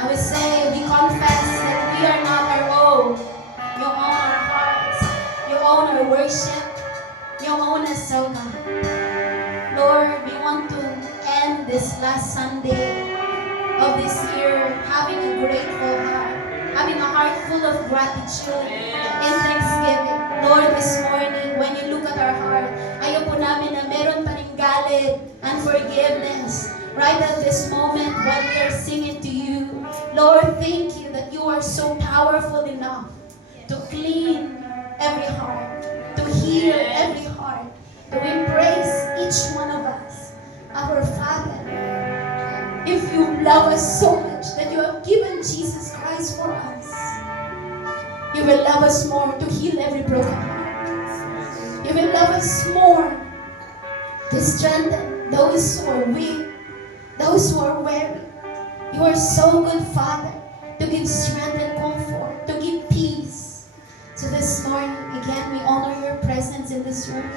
I would say we confess that we are not our own. You own our hearts. You own our worship. You own us, oh God. Lord, we want to end this last Sunday of this year having a grateful heart, having a heart full of gratitude and thanksgiving. Lord, this morning, when you look at our heart, ayaw po namin na meron pa rin galit, unforgiveness, right at this moment while we are singing to you. Lord, thank you that you are so powerful enough to clean every heart, to heal every heart, to embrace each one of us. Our Father, if you love us so much that you have given Jesus Christ for us, you will love us more to heal every broken heart. You will love us more to strengthen those who are weak, those who are weary. You are so good, Father, to give strength and comfort, to give peace. So this morning, again, we honor your presence in this room.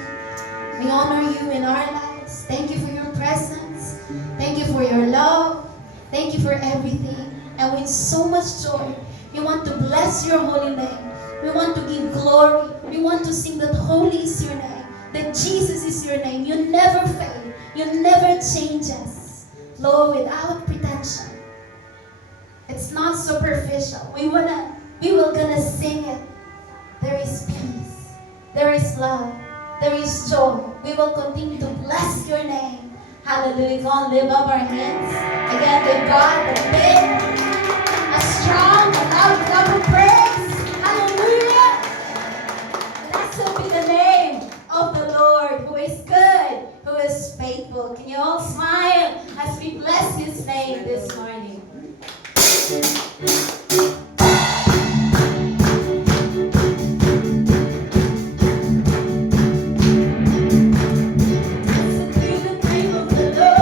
We honor you in our lives. Thank you for your presence. Thank you for your love. Thank you for everything. And with so much joy, we want to bless your holy name. We want to give glory. We want to sing that holy is your name, that Jesus is your name. You never fail. You never change us. Lord, without pretension. It's not superficial. We will gonna sing it. There is peace. There is love. There is joy. We will continue to bless your name. Hallelujah. Go on, lift up our hands. Again, give God a big, a strong, a loud clap of praise. Hallelujah. Blessed be the name of the Lord, who is good, who is faithful. Can you all smile as we bless his name this morning? Blessed be the name of the Lord.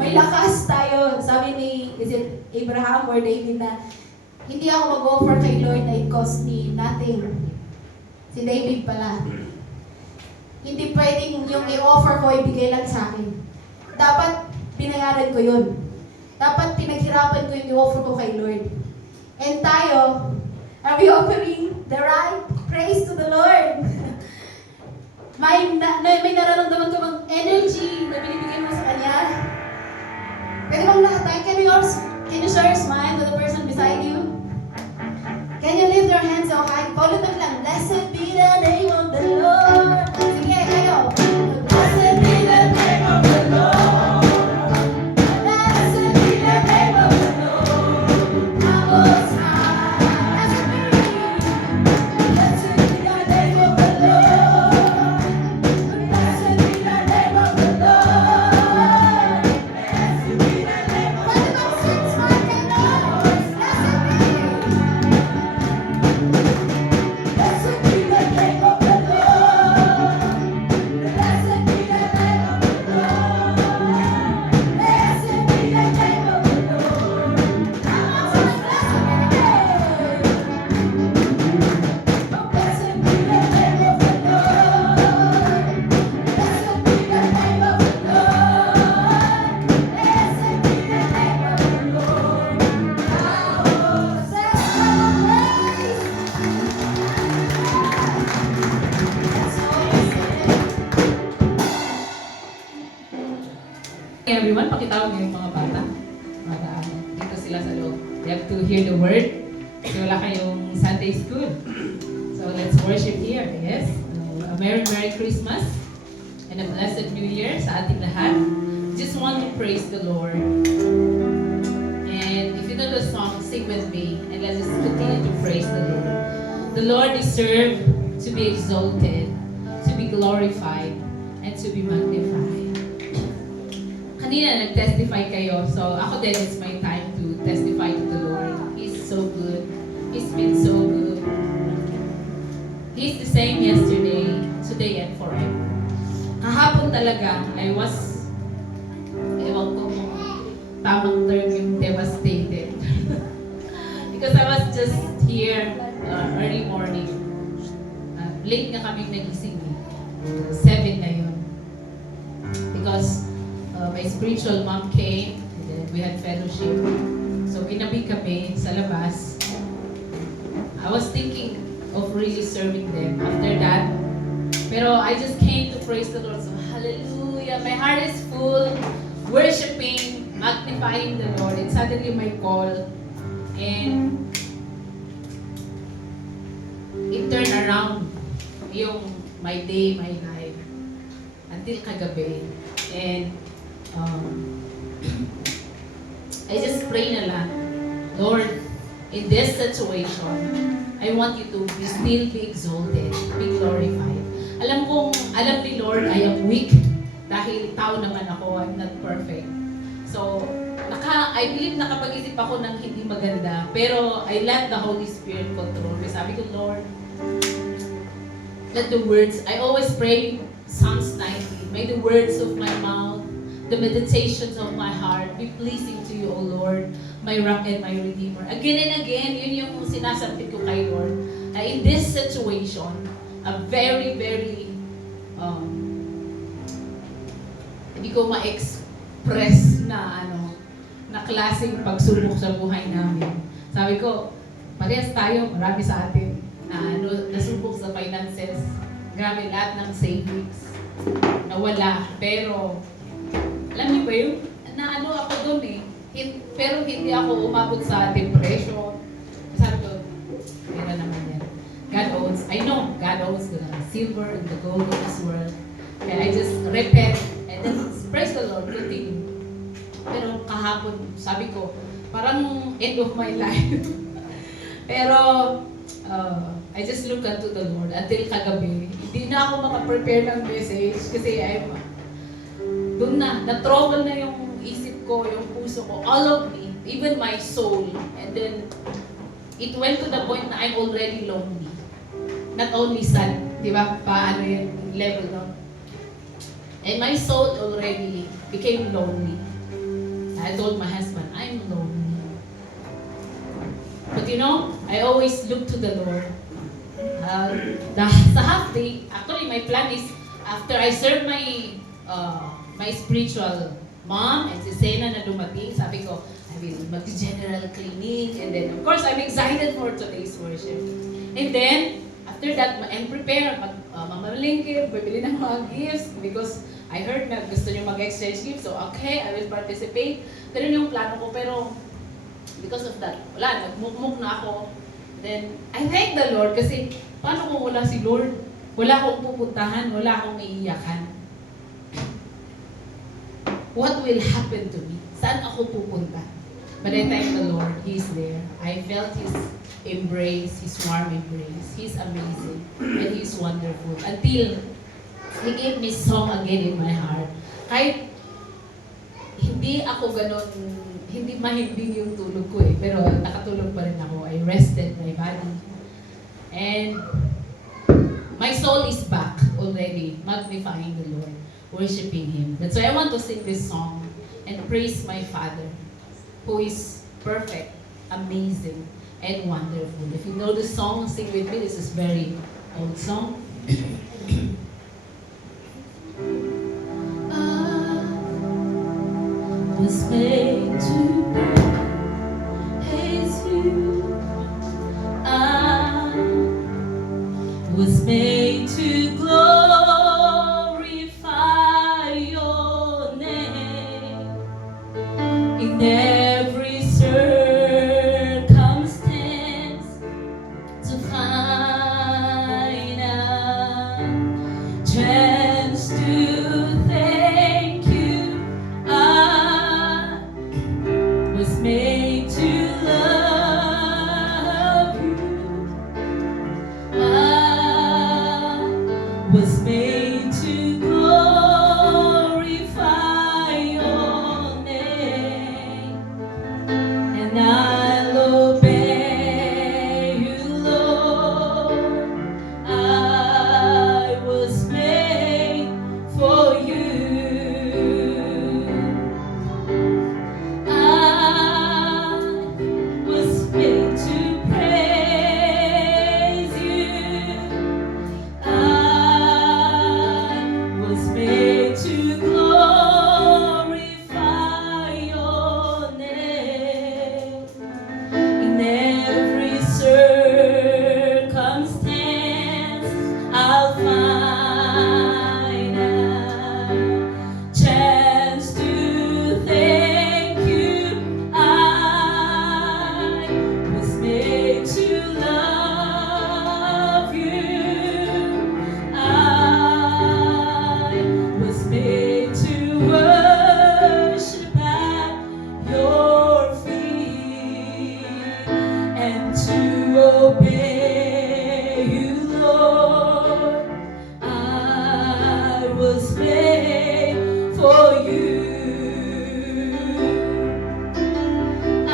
may lakas tayo. Sabi ni, is it Abraham or David na, hindi ako mag-offer kay Lord na it cost me nothing. Si David pala. Hindi pwedeng yung i-offer ko, ibigay lang sa akin. Dapat binayaran ko yun. Dapat pinaghirapan ko yung i-offer ko kay Lord. And tayo, are we offering the right praise to the Lord? may nararamdaman ka bang energy na binibigay mo sa Kanya? Pwede bang lahat tayo? Can you share your smile to the person beside you? Can you lift your hands so high? Paulitan lang. Blessed be the name of the Lord. Sige, kayo. Blessed be the name of the Lord. Blessed be the name of the Lord. I was high. Blessed be the name of the Lord. Blessed be the name of the Lord. Blessed be the name of the Lord. Pwede bang sing smile kay Lord? Blessed be the name of the Lord. Blessed be the name of the Lord. Blessed be the name of the Lord. Come on, blessed be the name. Oh, blessed be the name of the Lord. Blessed be the name of the Lord. Blessed be the name of the Lord. Hey everyone, pakitawag niyo yung mga bata. Para dito sila sa loob. They have to hear the word. Kasi wala kayong Sunday school. So let's worship here, yes? A Merry Christmas and a blessed New Year sa ating lahat. Just want to praise the Lord. And if you know the song, sing with me. And let's just continue to praise the Lord. The Lord deserves to be exalted, to be glorified, and to be magnified. Kanina nag-testify kayo, so ako din, it's my time to testify to the Lord. He's so good. He's been so good. He's the same yesterday, today, and forever. Kahapon talaga, I was, ewan ko kung tamang term yung devastated. Because I was just here early morning. Late na kaming nagising. 7 na yun. Because my spiritual mom came, and then we had fellowship. So, ginabi kami sa labas. I was thinking of really serving them after that. Pero I just came to praise the Lord. So, hallelujah. My heart is full, worshiping, magnifying the Lord. And suddenly my call. And it turned around yung my day, my life. Until kagabi. And I just pray na lang, Lord, in this situation, I want you to still be exalted, be glorified. Alam ni Lord, I am weak dahil tao naman ako, I'm not perfect. So, I believe nakapag-isip ako ng hindi maganda, pero I let the Holy Spirit control. Sabi ko, Lord, let the words, I always pray Psalms 90, may the words of my mouth, the meditations of my heart be pleasing to you, O Lord, my rock and my redeemer. Again and again, yun yung sinasabi ko kay Lord. In this situation, a very, very, hindi ko ma-express na na klaseng pagsubok sa buhay namin. Sabi ko, parehas tayo, marami sa atin na nasubok sa finances. Grabe, lahat ng savings nawala. Pero alam niyo ba yung ako doon pero hindi ako umabot sa depression. Sabi ko, meron naman yan. God owns, I know God owns the silver and the gold of this world. And I just repent and then praise the Lord, continue. Pero kahapon, sabi ko, parang end of my life. Pero I just look unto the Lord until kagabi. Hindi na ako makaprepare ng message kasi doon na-trouble na yung isip ko, yung puso ko, all of me, even my soul. And then, it went to the point na I'm already lonely. Not only sad, di ba? Paano yung level, no? And my soul already became lonely. I told my husband, I'm lonely. But you know, I always look to the Lord. Sa half day, actually my plan is, after I serve my my spiritual mom and si Sena na dumating, sabi ko, I will mag-general cleaning, and then of course I'm excited for today's worship. And then, after that, I'm prepared, mamalingke, bibili ng mga gifts, because I heard na gusto nyo mag-exchange gifts, so okay, I will participate. Pero yung plano ko, pero because of that, wala, nagmukmuk na ako. Then, I thank the Lord kasi paano kung wala si Lord? Wala akong pupuntahan, wala akong iiyakan. What will happen to me? Saan ako pupunta? But I thank the Lord, He's there. I felt His embrace, His warm embrace. He's amazing and He's wonderful. Until He gave me song again in my heart. Kahit hindi ako ganon, hindi mahimbing yung tulog ko eh, pero nakatulog pa rin ako. I rested my body. And my soul is back already, magnifying the Lord, worshiping Him. That's why I want to sing this song and praise my Father, who is perfect, amazing, and wonderful. If you know the song, sing with me. This is very old song. I was made to praise you. I was made to glorify your name in every circumstance, to find a chance to thank you. I was made to love you. I was made to glorify your name, and I'll obey you, Lord. I was made for you. I was made to praise you. I was made to glorify your name in every circumstance. I'll find a chance to thank you. I was made to love you. I was made to worship at your feet and to obey you, Lord. I was made for you. I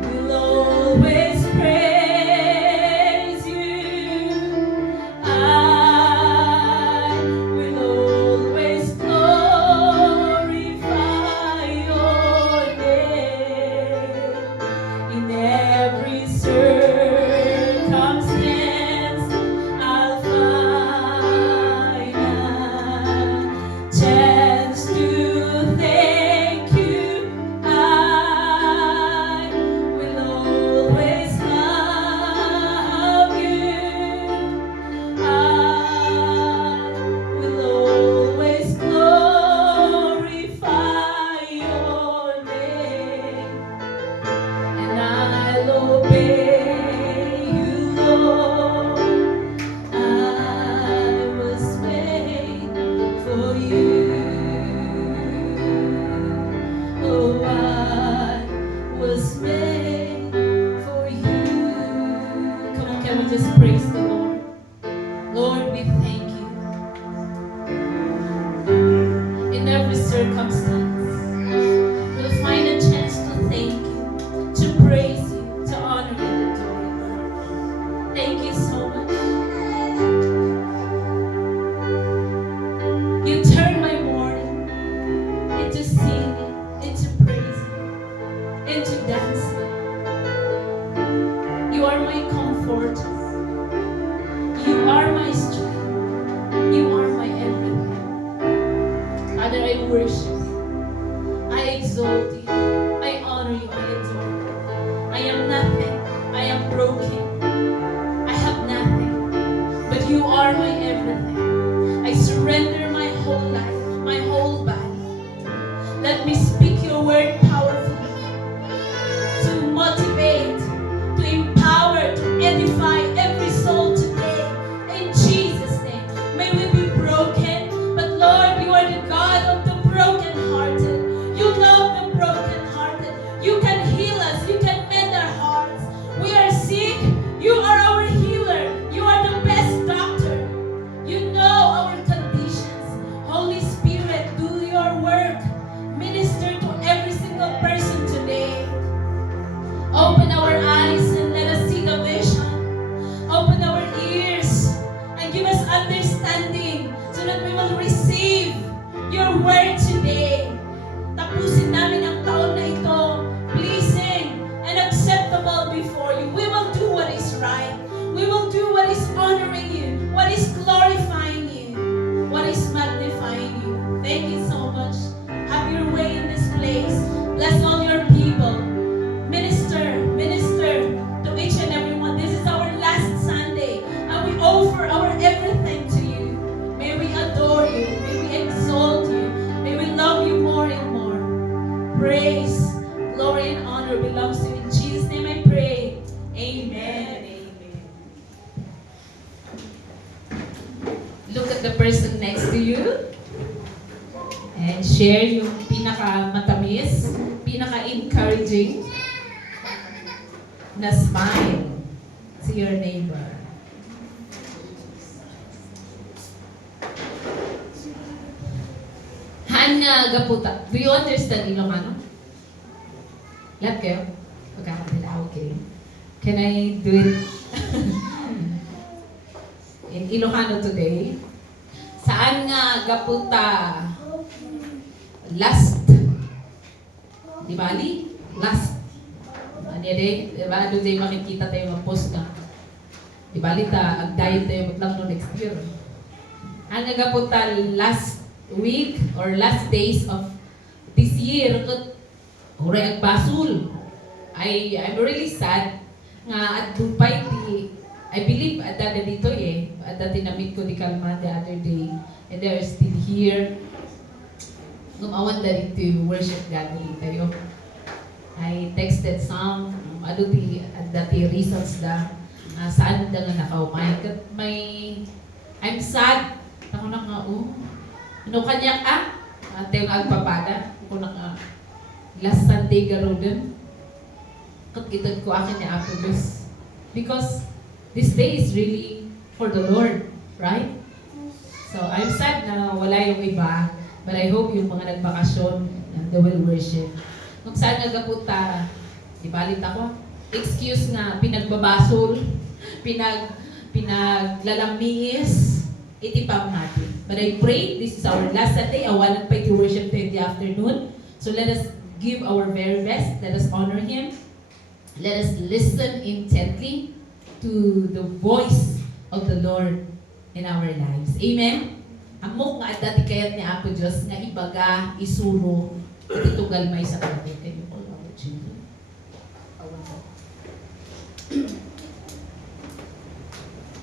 will always praise you. I will always glorify your name in every circumstance. I'll find a chance to thank you. I will always love you. I will always glorify your name, and I'll obey you, Lord. I was made for you. Oh, I was made for you. Come on, can we just praise the Lord? Lord, we thank you. In every circumstance, we'll find a chance to thank you, to praise you, to honor you, and adore you. Thank you so much. You turn my mourning into singing. I worship you. I exalt you. I honor you. I adore you. I am nothing. I am broken. I have nothing. But you are my everything. I surrender my whole life, my whole body. Let me speak your word powerfully to motivate, to empower, to edify every soul today. In Jesus' name, may we be broken, but Lord, you are the God of the brokenhearted. You love the brokenhearted. You can heal us. You can mend our hearts. We are sick. You are our healer. You are the best doctor. You know our conditions. Holy Spirit, do your work. Minister to every single person today. Open our eyes and let us see the vision. Open our ears and give us understanding so that we will receive your word today. Tapusin namin ang taon na ito pleasing and acceptable before you. We will do what is right. We will do what is honoring you, what is glorifying you, what is magnifying you. Thank you so much. Have your way in this place. Bless all your people. Minister to each and every one. This is our last Sunday, and we offer our everything to you. May we adore you. May we exalt you. May we love you more and more. Praise, glory, and honor belongs to you. In Jesus' name I pray. Amen. Amen. Look at the person next to you and share yung pinaka-matamis, pinaka-encouraging na smile to your neighbor. Han nga gaputa. Do you understand Ilocano? Lahat kayo? Pagkakabila, okay. Can I do it in Ilocano today? Saan nga gaputa last? Di bali? Last. Ano yun diba? Doon tayo makikita tayo mag-post na. Di bali ta, ag-diet tayo maglang next year. Ang nagapunta last week or last days of this year, huray agbasul. I'm really sad nga at dupay ti, I believe at dati dito at dati na-meet ko di Kalma the other day, and they are still here. Gumawan na rin to worship God ulit tayo. I texted some, at dati results da, saan da nga nakaumay. I'm sad. Ako na nga, ano kanya tayo nga agpapada. Ako na nga, last Sunday garo din. Katitad ko akin niya Apo Diyos. Because this day is really for the Lord, right? So I'm sad na wala yung iba, but I hope yung mga nagbakasyon, they will worship. Kung saan nagapunta, di balit ako, excuse nga, pinagbabasol, pinaglalamiis, itipam natin. But I pray, this is our last Sunday, awalan pa iti worship to in the afternoon. So let us give our very best, let us honor Him, let us listen intently to the voice of the Lord in our lives. Amen? Amok nga at dati kayat ni Apo Diyos, nga ibaga, isuro, at itugal may sa kapatid. Can you call our children?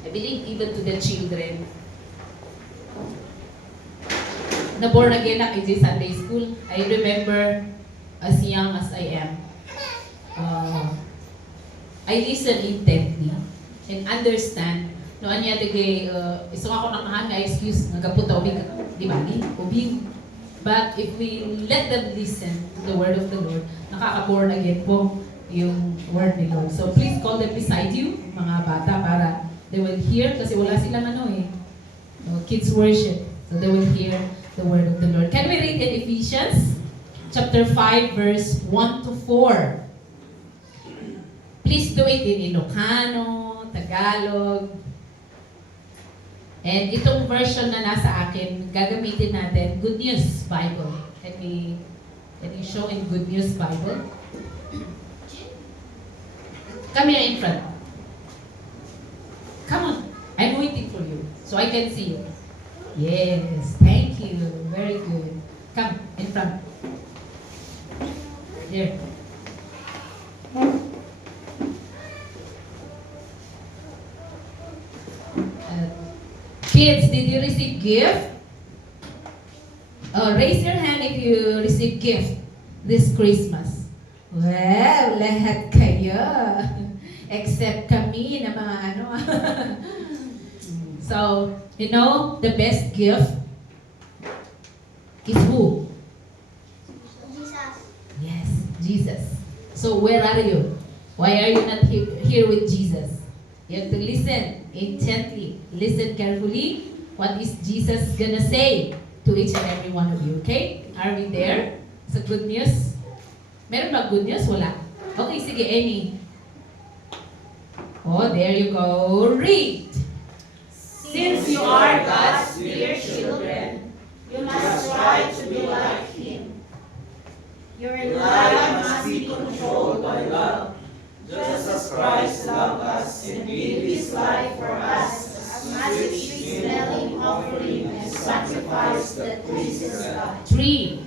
I believe even to the children, na born again na kay Sunday School, I remember as young as I am, I listen intently and understand no anya tigay iso ako nakahan nga excuse nga gaputa ubing di ba ni ubing. But if we let them listen to the word of the Lord, nakaka-born again po yung word ni Lord. So please call them beside you, mga bata, para they will hear, kasi wala silang kids worship. So they will hear the word of the Lord. Can we read in Ephesians chapter 5 verse 1 to 4? Please do it in Ilocano, Tagalog. And itong version na nasa akin, gagamitin natin, Good News Bible. Can we show in Good News Bible? Come here in front. Come on. I'm waiting for you so I can see you. Yes, thank you. Very good. Come, in front. Here. Kids, did you receive gift? Raise your hand if you receive gift this Christmas. Well, lahat kayo. Except kami na mga ano. So, you know, the best gift is who? Jesus. Yes, Jesus. So, where are you? Why are you not here with Jesus? You have to listen intently. Listen carefully. What is Jesus gonna say to each and every one of you? Okay? Are we there? Sa good news? Meron ba good news? Wala. Okay, sige, Amy. Oh, there you go. Read. Since you are God's dear children, you must try to be like Him. Your life must be controlled by love, just as Christ loved us and gave His life for us as a sweet-smelling offering and sacrifice that pleases God. 3.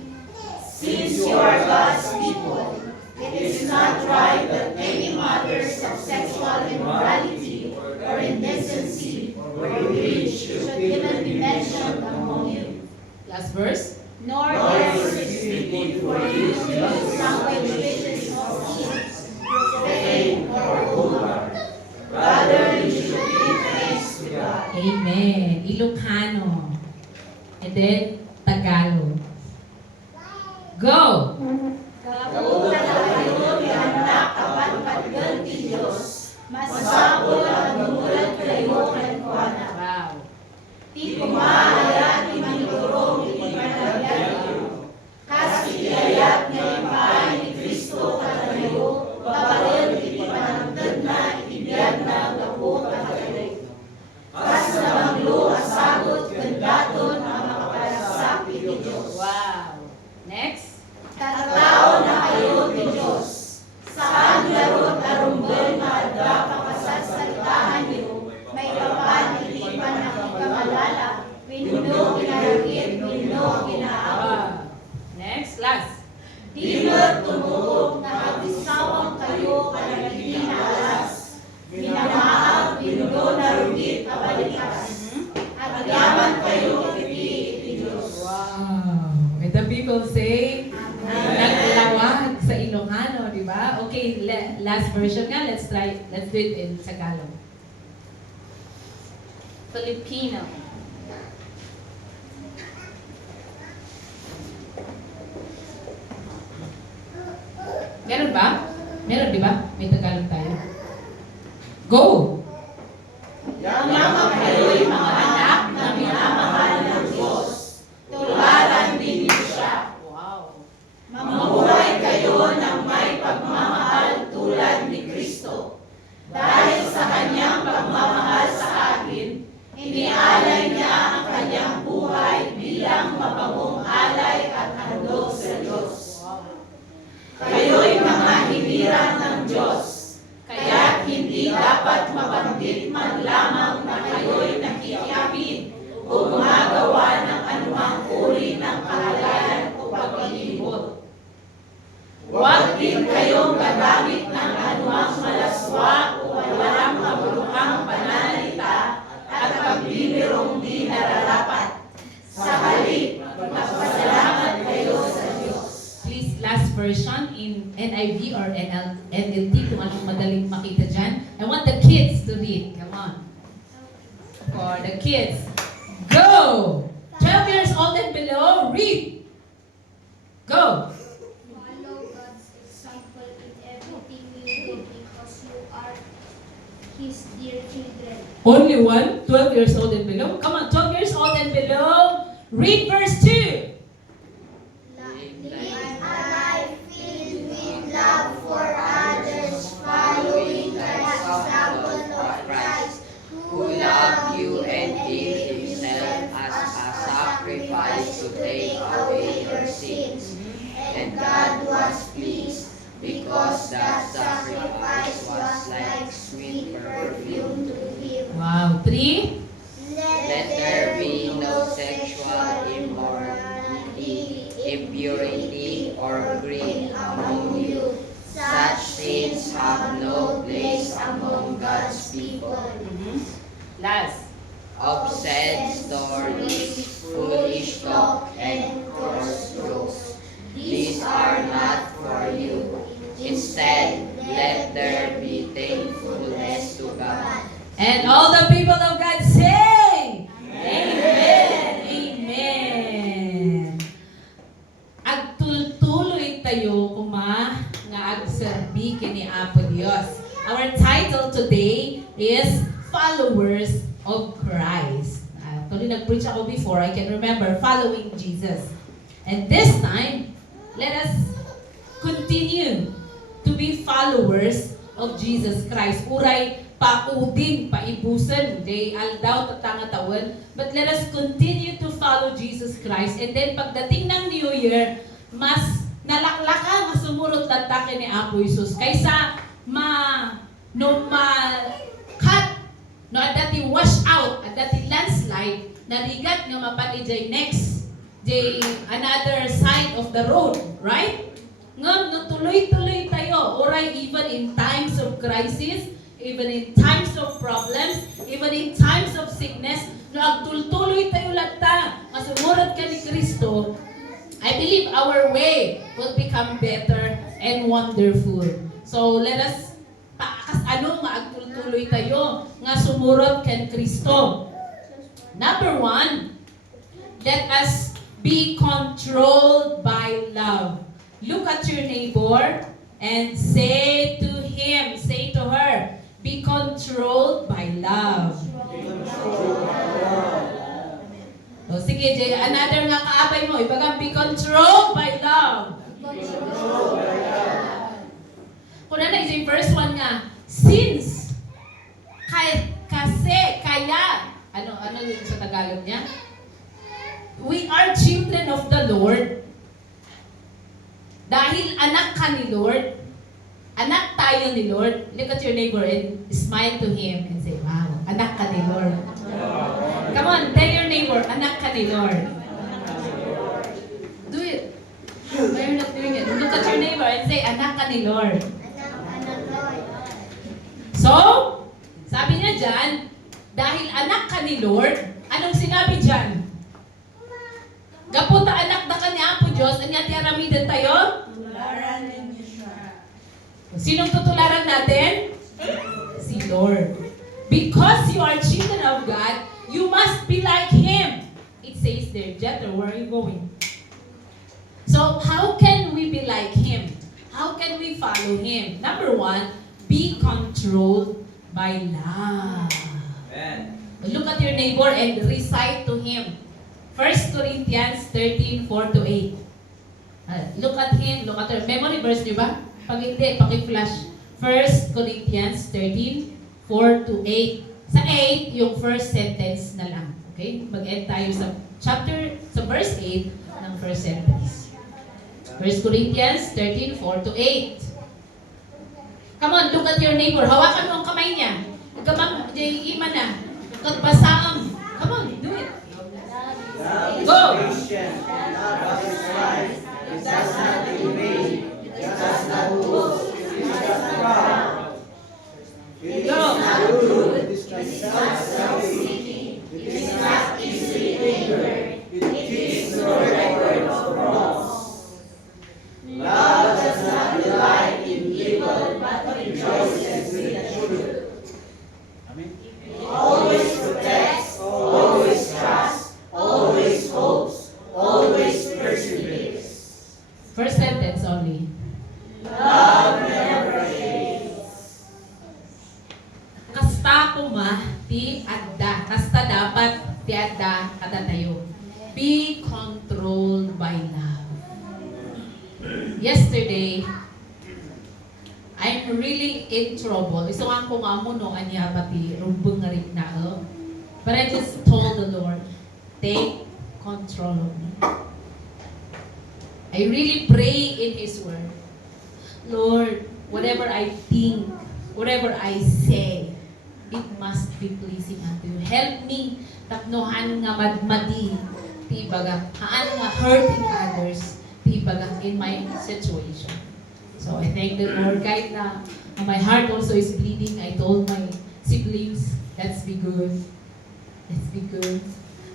Since you are God's people, it is not right that any matters of sexual immorality or indecency or greed should even be mentioned among you. Last verse. Nor is it good for you to use language which of cheats, profane, or vulgar. Rather, you should give thanks to God. Amen. Ilocano. And then, Tagalog. Go! Kauna na kayo ni anak kapan pagganti Diyos. Masapol ang numulan kayo kankuana. Wow. Di kumahayat ni manigurong ipanagyan niyo. Kasi kayat na ipahay ni Kristo kanayo, babalin ipanagtad na ibiyag na gabot kanayo. Kas na banglo asagot kandaton ang makapalasakit ni Diyos. Wow. Next. Tatatao na kayo ni Diyos. Saan larot arumbel na adra pakasasalitahan niyo, may kapan itipan ng ikamalala, windo kinaragit, windo kinaabot. Next. Last. Di mo't tumuog na katisawang kayo kanagiti na alas. Minamaang windo na rugit kabalikas. At yaman kayo iti Diyos. Wow. And the people say, naglawag sa Ilocano, di ba? Okay, last version nga. Let's do it in Tagalog. Filipino. Meron ba? Meron, di ba? May Tagalog tayo. Go! Yaman kayo'y mga anak na minamahal ng Diyos. Tularan din niyo siya. Wow. Mamuhay kayo ng may pagmamahal tulad ni Kristo. Dahil sa kanyang pagmamahal sa akin, inialay niya ang kanyang buhay bilang mabangong alay at handog sa Diyos. Kayo'y mga hinirang ng Diyos, kaya hindi dapat mabanggit man lamang na kayo'y nakikiapid o gumagawa ng anumang uri ng kahalayan o pag-iibot. Huwag din kayong gagamit ng anumang malaswa o walang kabuluhang pananalita at pagbibirong di nararapat. Sa halip, magpasalamat kayo sa Diyos. Please, last version in NIV or NLT, kung anong madaling makita dyan. I want the kids to read. Come on. For the kids. Go! 12 years old and below, read! Go! Follow God's example in everything you do because you are His dear children. Only one? 12 years old and below? Come on, 12 years old and below, read verse 2! Live a life filled with love for others, following the example of Christ, who loved you and gave Himself as a sacrifice to take away your sins. And God was pleased because that sacrifice was like sweet perfume to Him. Wow. 3? Let there be no sexual immorality impurity, or greed among you. Such sins have no place among God's people. Last. Obscene stories, foolish talk, and coarse jokes. These are not for you. Instead, let there be thankfulness to God. And all the people of God say, Amen. Amen. Agtultuloy tayo kuma nga agserbi kini Apo Dios. Our title today is Followers of Christ. Actually, nag-preach ako before. I can remember following Jesus. And this time, let us continue to be followers of Jesus Christ. Uray paudin, paibusan, day aldaw, tatangatawan. But let us continue to follow Jesus Christ. And then pagdating ng New Year, mas nalaklaka, mas sumurot latake ni Apo Jesus. Kaysa cut, no, at dati wash out, at dati landslide, naligat nga mapanijay next, jay another side of the road, right? Ngam, no, tuloy-tuloy tayo, oray, even in times of crisis, even in times of problems, even in times of sickness, no, agtultuloy tayo lata, masumurot ka ni Kristo, I believe our way will become better and wonderful. So let us agtultuloy tayo nga sumurot ken Kristo. Number 1, let us be controlled by love. Look at your neighbor and say to him, say to her, be controlled by love. O sige, Jay, another nga kaabay mo, ibagang be controlled by love. Kung na yung first one nga, since, ano yung sa Tagalog niya? We are children of the Lord. Dahil anak ka ni Lord, anak tayo ni Lord, look at your neighbor and smile to him and say, wow, anak ka ni Lord. Come on, tell your neighbor, anak ka ni Lord. Do it. Why you're not doing it? Look at your neighbor and say, anak ka ni Lord. So, sabi niya dyan, dahil anak ka ni Lord, anong sinabi dyan? Gaputa anak na ka ni Apo Diyos, anya tiaramidan tayo? Tularan ninyo siya. Sinong tutularan natin? Si Lord. Because you are children of God, you must be like Him. It says there, Jethro, where are you going? So, how can we be like Him? How can we follow Him? Number 1, be controlled by love. Amen. Look at your neighbor and recite to him. 1 Corinthians 13:4-8. Look at him, look at her. Memory verse, di ba? Pag hindi, paki-flash. 1 Corinthians 13:4-8. Sa 8, yung first sentence na lang. Okay? Mag-end tayo sa verse 8 ng first sentence. 1 Corinthians 13:4-8. Come on, look at your neighbor. Hawakan mo ang kamay niya. Ikamang, ima na. Katbasaam. Come on, do it. Go! It does not invade. It does not boast. It does not proud. It is not rude. It is not self-seeking. It is not easily angered. It keeps no record of wrongs. Love does not delight in evil, but rejoices in the truth. It always protects, always trusts, always hopes, always perseveres. First sentence only. Love never fades. Kasta kuma ti adda. Kasta dapat ti adda kada tayo. Be controlled by love. Yesterday, I'm really in trouble. Iso nga ko nga mo no anya pati rumbong nga rin na. But I just told the Lord, take control of me. I really pray in His Word. Lord, whatever I think, whatever I say, it must be pleasing unto you. Help me tapnohan nga madmadi ti ibaga, haan nga hurting others, ti ibaga in my situation. So I thank the Lord. Kahit na my heart also is bleeding, I told my siblings, let's be good. Let's be good.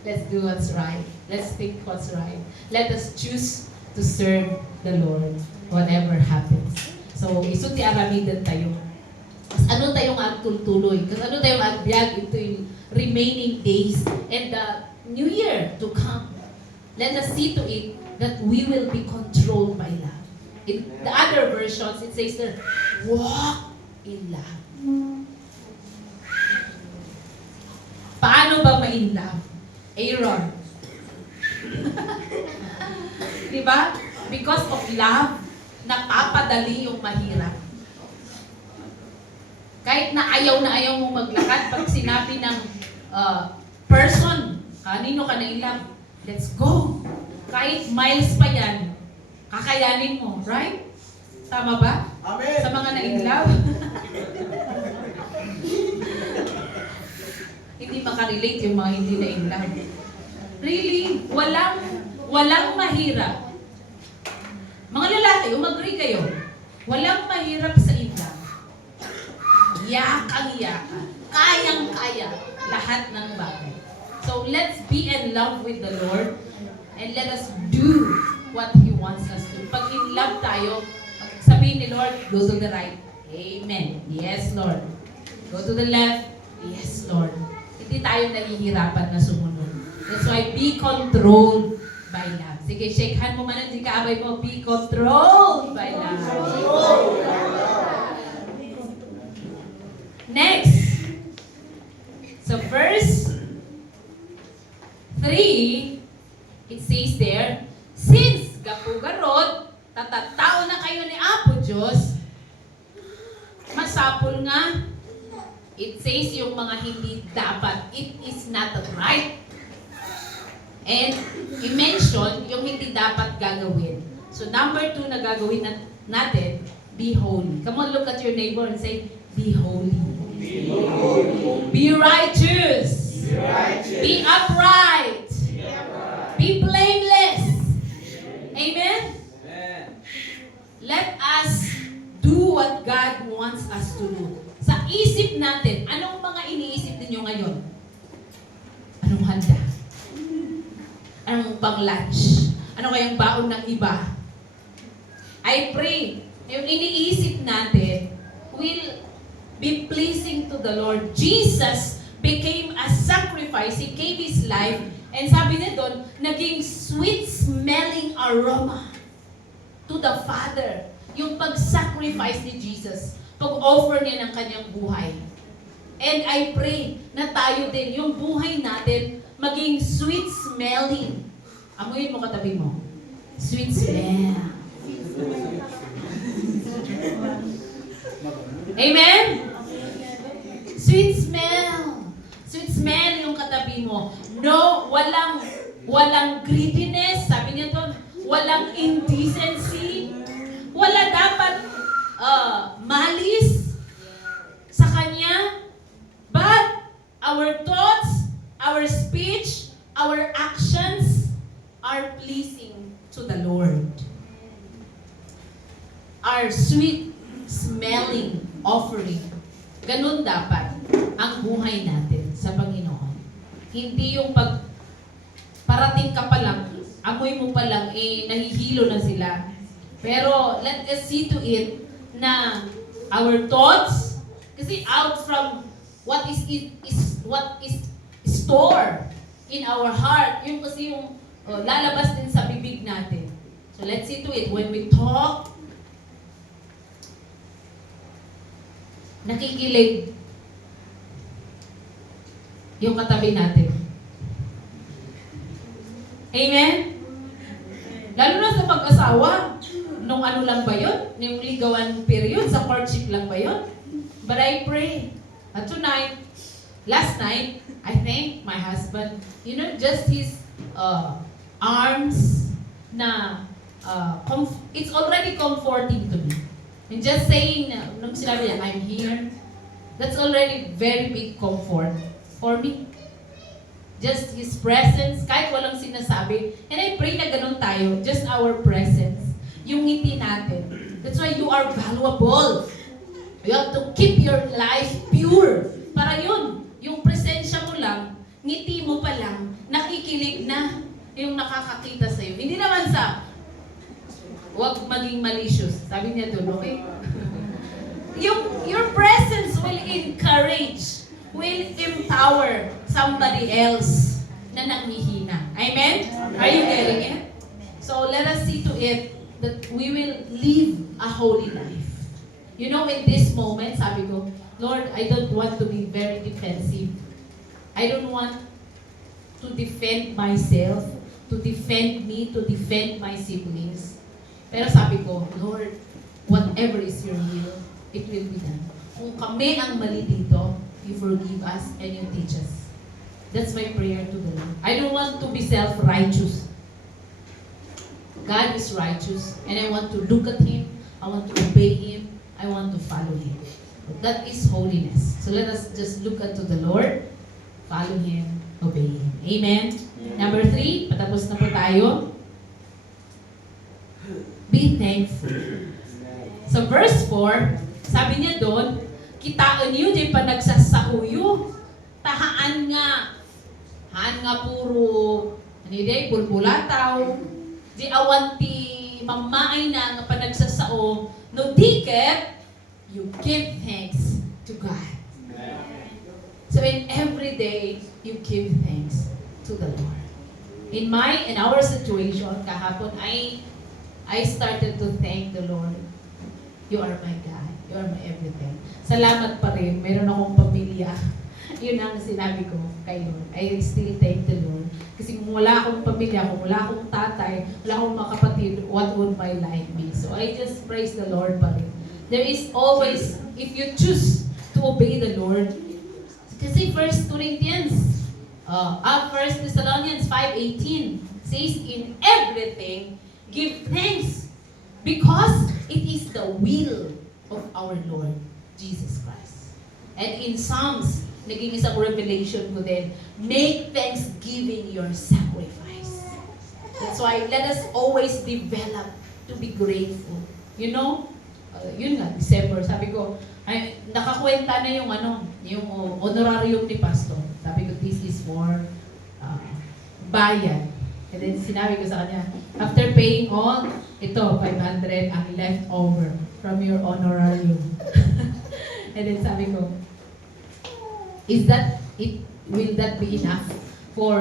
Let's do what's right. Let's think what's right. Let us choose to serve the Lord, whatever happens. So, iso ti aramidan tayo. Kas ano tayong agtultuloy? Kas ano tayong agbiag ito yung remaining days and the new year to come. Let us see to it that we will be controlled by love. In the other versions, it says there, walk in love. Paano ba ma-in love? Aaron. Diba? Because of love, napapadali yung mahirap. Kahit na ayaw mong maglakad, pag sinabi ng person, kanino ka na in love, let's go. Kahit miles pa yan, kakayanin mo, right? Tama ba? Amen. Sa mga na in love. Hindi makarelate yung mga hindi na in love. Really, walang mahirap. Mga lalaki, umagri kayo. Walang mahirap sa in love. Yakang-yakan. Kayang-kaya. Lahat ng bagay. So let's be in love with the Lord and let us do what He wants us to. Pag in love tayo, sabihin ni Lord, go to the right. Amen. Yes, Lord. Go to the left. Yes, Lord. Hindi tayo nahihirapan na sumunod. That's why be controlled by love. Sige, shake hand mo man ang di kaabay mo. Be controlled by love. Next. So verse 3, it says there, since gapugarod, tatatao na kayo ni Apo Diyos, masapul nga, it says yung mga hindi dapat, it is not right. And i-mention yung hindi dapat gagawin. So number 2 na gagawin natin, be holy. Come on, look at your neighbor and say, be holy. Be holy. Be righteous. Be righteous. Be upright. Be blameless. Amen? Let us do what God wants us to do. Sa isip natin, anong mga iniisip ninyo ngayon? Anong handa? Anong pang-lunch? Ano kayang baon ng iba? I pray, yung iniisip natin will be pleasing to the Lord. Jesus became a sacrifice. He gave His life. And sabi niya doon, naging sweet-smelling aroma to the Father. Yung pag-sacrifice ni Jesus. Pag-offer niya ng kanyang buhay. And I pray na tayo din, yung buhay natin, maging sweet-smelling. Amuyin mo katabi mo. Sweet smell. Amen? Sweet smell. Sweet smell yung katabi mo. No, walang greediness. Sabi niya doon, walang indecency. Wala dapat malis sa kanya. But our thoughts, our speech, our actions are pleasing to the Lord. Our sweet-smelling offering. Ganun dapat ang buhay natin sa Panginoon. Hindi yung pag parating ka pa lang, amoy mo pa lang, nahihilo na sila. Pero let us see to it na our thoughts, kasi out from what is stored in our heart, yung kasi yung lalabas din sa bibig natin. So let's see to it. When we talk, nakikilig yung katabi natin. Amen? Lalo na sa pag-asawa. Nung ano lang ba yun? Nung ligawan period? Sa courtship lang ba yun? But I pray. At tonight, last night, I thank my husband. You know, just his arms na it's already comforting to me. And just saying, nung sinabi niya, I'm here, that's already very big comfort for me. just His presence, kahit walang sinasabi. And I pray na ganun tayo, just our presence. Yung ngiti natin. That's why you are valuable. You have to keep your life pure. Para yun, yung presensya mo lang, ngiti mo pa lang, nakikilig na yung nakakakita sa'yo. Hindi naman sa, huwag maging malicious. Sabi niya doon, okay? Your presence will encourage, will empower somebody else na nanghihina. Amen? Are you getting it? So let us see to it that we will live a holy life. You know, in this moment, sabi ko, Lord, I don't want to be very defensive. I don't want to defend myself, to defend me, to defend my siblings. Pero sabi ko, Lord, whatever is your will, it will be done. Kung kami ang mali dito, you forgive us and you teach us. That's my prayer to the Lord. I don't want to be self-righteous. God is righteous, and I want to look at Him, I want to obey Him, I want to follow Him. That is holiness. So let us just look unto the Lord, follow Him, obey Him. Amen? Number 3, patapos na po tayo. Be thankful. Sa verse 4, sabi niya doon, kitaan niyo di pa nagsasauyo. Tahaan nga. Haan nga puro, day, bulbulataw. Di awanti mamaay na nga pa nagsasao. No diket, you give thanks to God. So in every day, you give thanks to the Lord. In our situation, kahapon, I started to thank the Lord. You are my God. You are my everything. Salamat pa rin. Meron akong pamilya. Yun ang sinabi ko kay Lord. I still thank the Lord. Kasi kung wala akong pamilya, kung wala akong tatay, wala akong mga kapatid, what would my life be? So I just praise the Lord pa rin. There is always, if you choose to obey the Lord, kasi 1 Thessalonians 5:18 says, in everything, give thanks, because it is the will of our Lord Jesus Christ. And in Psalms, naging isang revelation ko din, make thanksgiving your sacrifice. That's why let us always develop to be grateful. You know, yun nga, December, sabi ko, ay, nakakwenta na yung honorarium ni Pastor. Sabi ko, this is for bayan. And then sinabi ko sa kanya, after paying all, ito, 500 ang left over from your honorarium. And then sabi ko, will that be enough for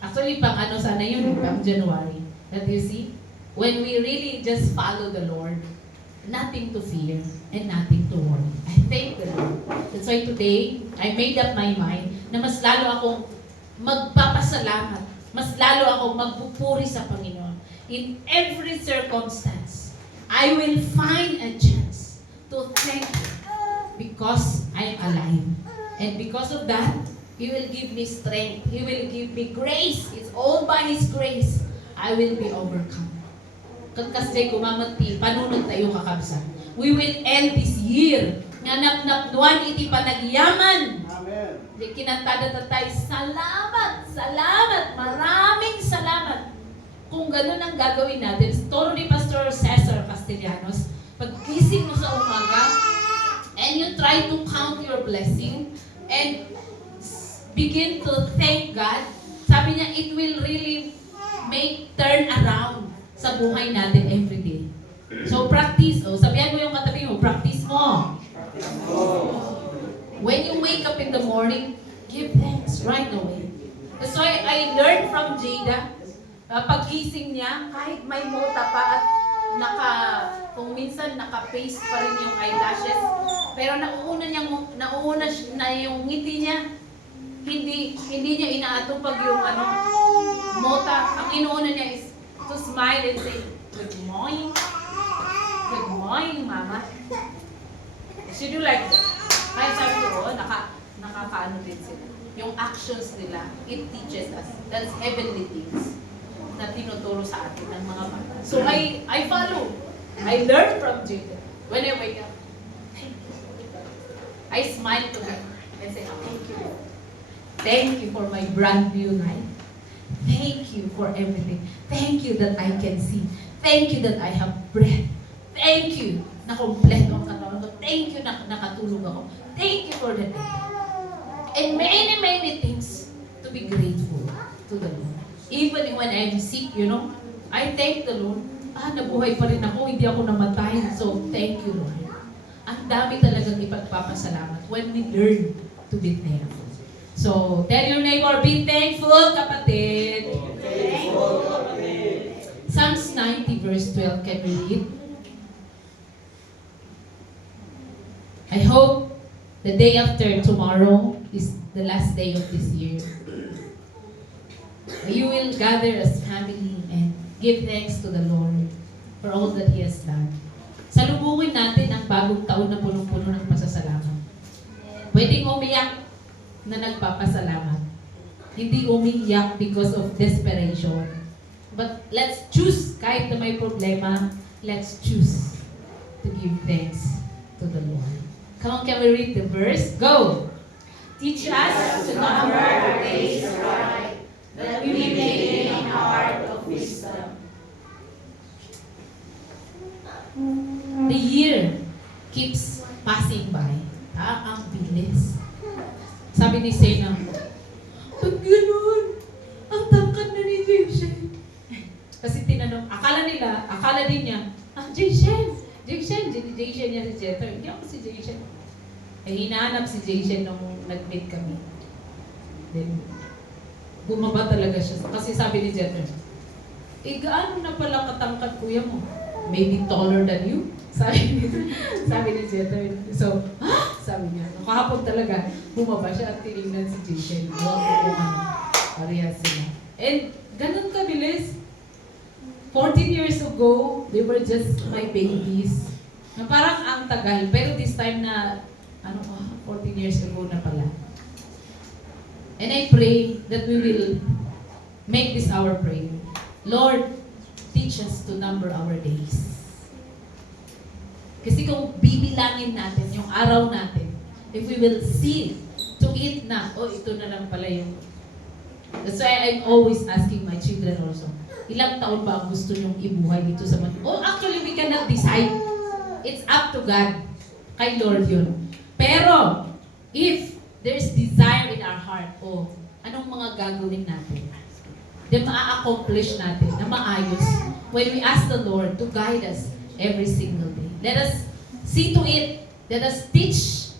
Actually, pang sana yun, pang January. But you see, when we really just follow the Lord, nothing to fear and nothing to worry. I thank the Lord. That's why today, I made up my mind na mas lalo akong magpapasalamat. Mas lalo akong magpupuri sa Panginoon. In every circumstance, I will find a chance to thank Him because I am alive. And because of that, He will give me strength. He will give me grace. It's all by His grace. I will be overcome. Kasi kumamati, panunod tayo kakabsa. We will end this year. Nanapnapnuan iti panagyaman. Amen. Di kinantada tatay, salamat, salamat, maraming salamat. Kung ganun ang gagawin natin, toro ni Pastor Cesar Castellanos, pagkising mo sa umaga, and you try to count your blessing, and begin to thank God, sabi niya, it will really make turn around sa buhay natin every day. So practice, sabihan mo yung katabi mo, practice mo. When you wake up in the morning, give thanks right away. That's why I learned from Jada, pagkising niya, kahit may mota pa at kung minsan naka-paste pa rin yung eyelashes, pero nauuna na yung ngiti niya, hindi niya inaatupag yung mota. Ang inuuna niya is to smile and say, good morning. Good morning, Mama. She do like that. Kaya sabi ko, nakakaano din sila. Yung actions nila, it teaches us. That's heavenly things na tinuturo sa atin ng mga bata. So I follow. I learn from Jada. When I wake up, thank you. I smile to her and say, thank you. Thank you for my brand new life. Thank you for everything. Thank you that I can see. Thank you that I have breath. Thank you na kompleto ang katawan ko. Thank you na nakatulog ako. Thank you for the day. And many, many things to be grateful to the Lord. Even when I'm sick, I thank the Lord. Nabuhay pa rin ako, hindi ako namatay. So, thank you, Lord. Ang dami talagang ipagpapasalamat when we learn to be thankful. So, tell your neighbor, be thankful, kapatid. Thankful, kapatid. Psalms 90 verse 12, can we read? I hope the day after tomorrow is the last day of this year. You will gather as family and give thanks to the Lord for all that He has done. Salubungin natin ang bagong taon na punong-puno ng pasasalamat. Pwedeng umiyak na nagpapasalamat. Hindi umiyak because of desperation. But let's choose, kahit na may problema, let's choose to give thanks to the Lord. Come on, can we read the verse? Go! Teach us to number our days right, that we may gain a heart of wisdom. The year keeps passing by. Ang bilis. Sabi ni Sena, pag gano'n, ang tangkad na ni Jason. Kasi tinanong, akala din niya, Jason niya si Jether. Hindi ako si Jason. Hinahanap si Jason nung nag-meet kami. Then, bumaba talaga siya. Kasi sabi ni Jether, gaano na pala katangkad kuya mo? Maybe taller than you? Sabi ni Jether. So, sabi niya. Kahapon talaga, bumaba siya at tinignan si Jason. Parehas sila. And, ganun kabilis. 14 years ago, they were just my babies. Na parang ang tagal. Pero this time na, 14 years ago na pala. And I pray that we will make this our prayer. Lord, teach us to number our days. Kasi kung bibilangin natin yung araw natin, if we will see to it na, ito na lang pala yung. That's why I'm always asking my children also, ilang taon ba ang gusto nyong ibuhay dito sa mundo? Actually, we cannot decide. It's up to God. Kay Lord yun. Pero, if there's desire in our heart, anong mga gagawin natin? Then maa-accomplish natin na maayos when we ask the Lord to guide us every single day. Let us see to it. Let us teach.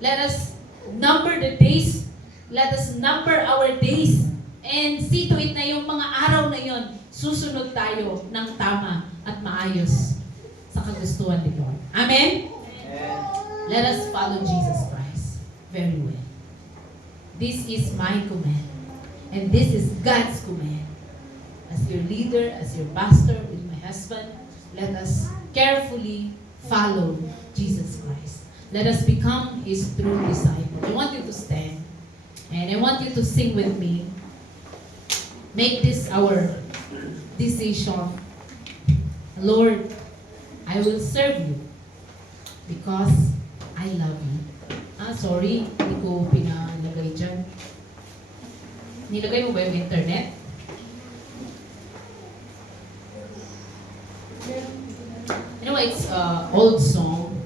Let us number the days. Let us number our days. And see to it na yung mga araw na yon, susunod tayo ng tama at maayos sa kagustuhan ni Lord. Amen? Amen. Let us follow Jesus Christ very well. This is my command. And this is God's command. As your leader, as your pastor, with my husband, let us carefully follow Jesus Christ. Let us become His true disciple. I want you to stand. And I want you to sing with me. Make this our decision. Lord, I will serve you because I love you. Sorry, hindi ko pinalagay dyan. Nilagay mo ba yung internet? You know, it's an old song.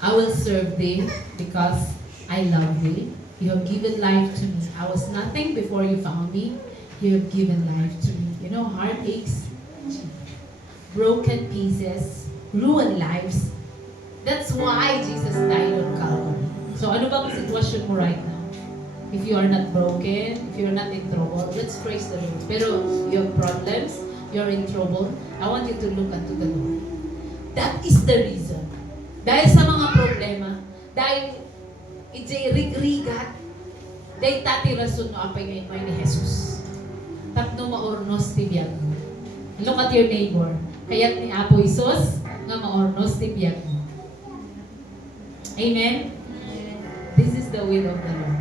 I will serve thee because I love thee. You have given life to me. I was nothing before you found me. You have given life to me. You know, heartaches, broken pieces, ruined lives. That's why Jesus died on Calvary. So ano bang sitwasyon mo right now? If you are not broken, if you are not in trouble, let's praise the Lord. Pero you have problems, you're in trouble, I want you to look unto the Lord. That is the reason. Dahil sa mga problema, dahil ijay rigrigat, dahil tati rason no apay ngayon ni Jesus. Tapno maornos ti biyag mo. Look at your neighbor. Kaya't ni Apo Isos, nga maornos ti biyag mo. Amen? This is the will of the Lord.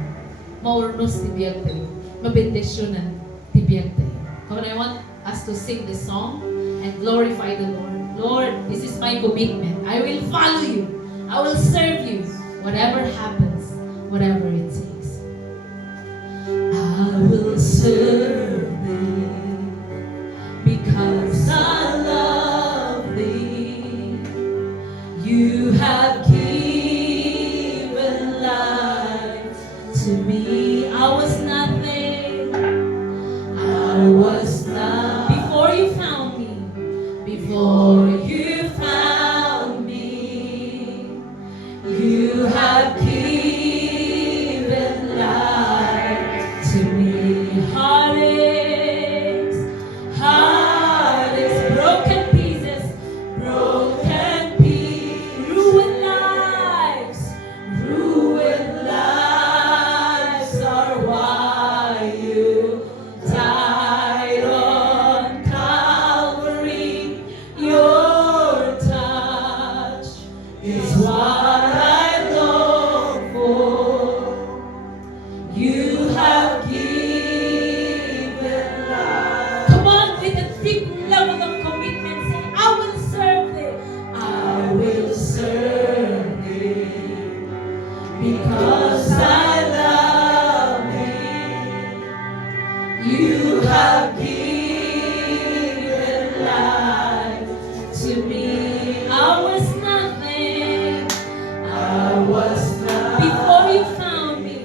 Maornos ti biyag tayo. Mabendisyonan ti biyag tayo. Come on, I want us to sing this song and glorify the Lord. Lord, this is my commitment. I will follow you. I will serve you. Whatever happens, whatever it takes. will serve thee because I love thee. You have given life to me. I was nothing. I was not. Before you found me. Before you found me. You have given life to me. Heartaches, heartaches, broken pieces, ruined lives, are why you died on Calvary. Your touch is what I long for. You have given life. Come on, with a deep level of commitment, say, I will serve thee. I will serve thee because I love thee. You have given life to me. I was nothing. I was not. Before you found me.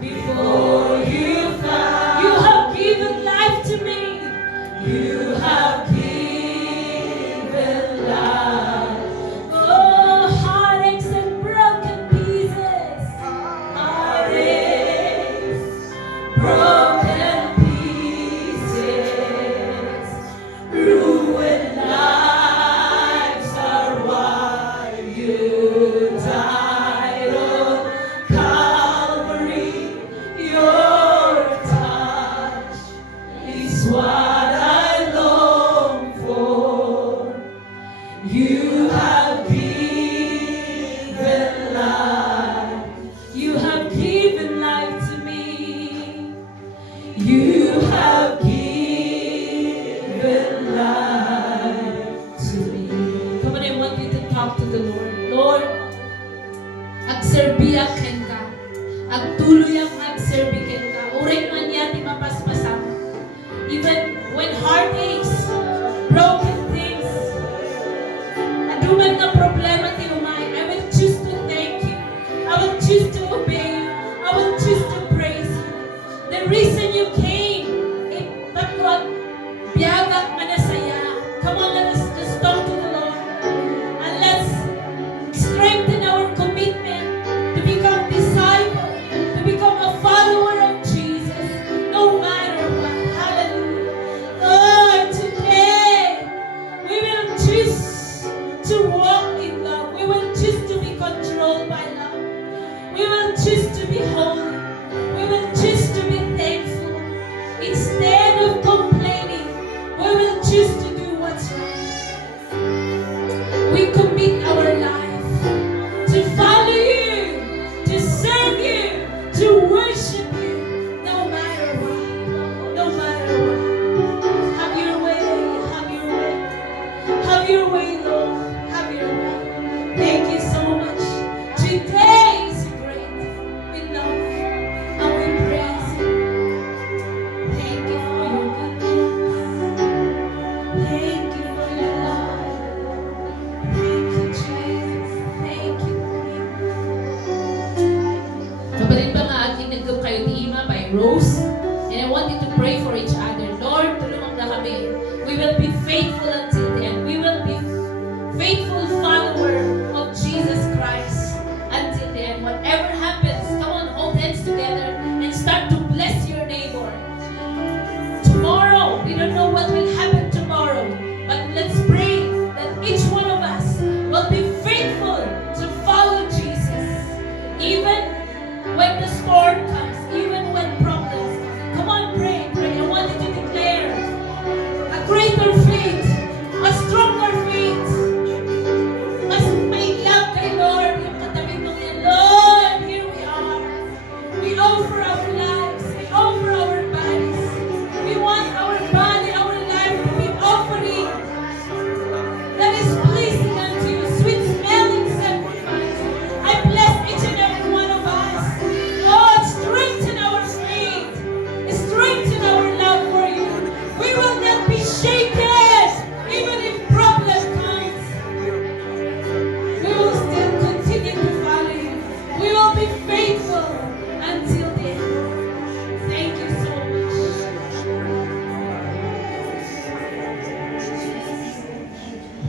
Before you found. You have given life to me. You have given life. Oh, heartaches and broken pieces. Heartaches, broken pieces, ruined lives are why you died on Calvary. Your touch is what I long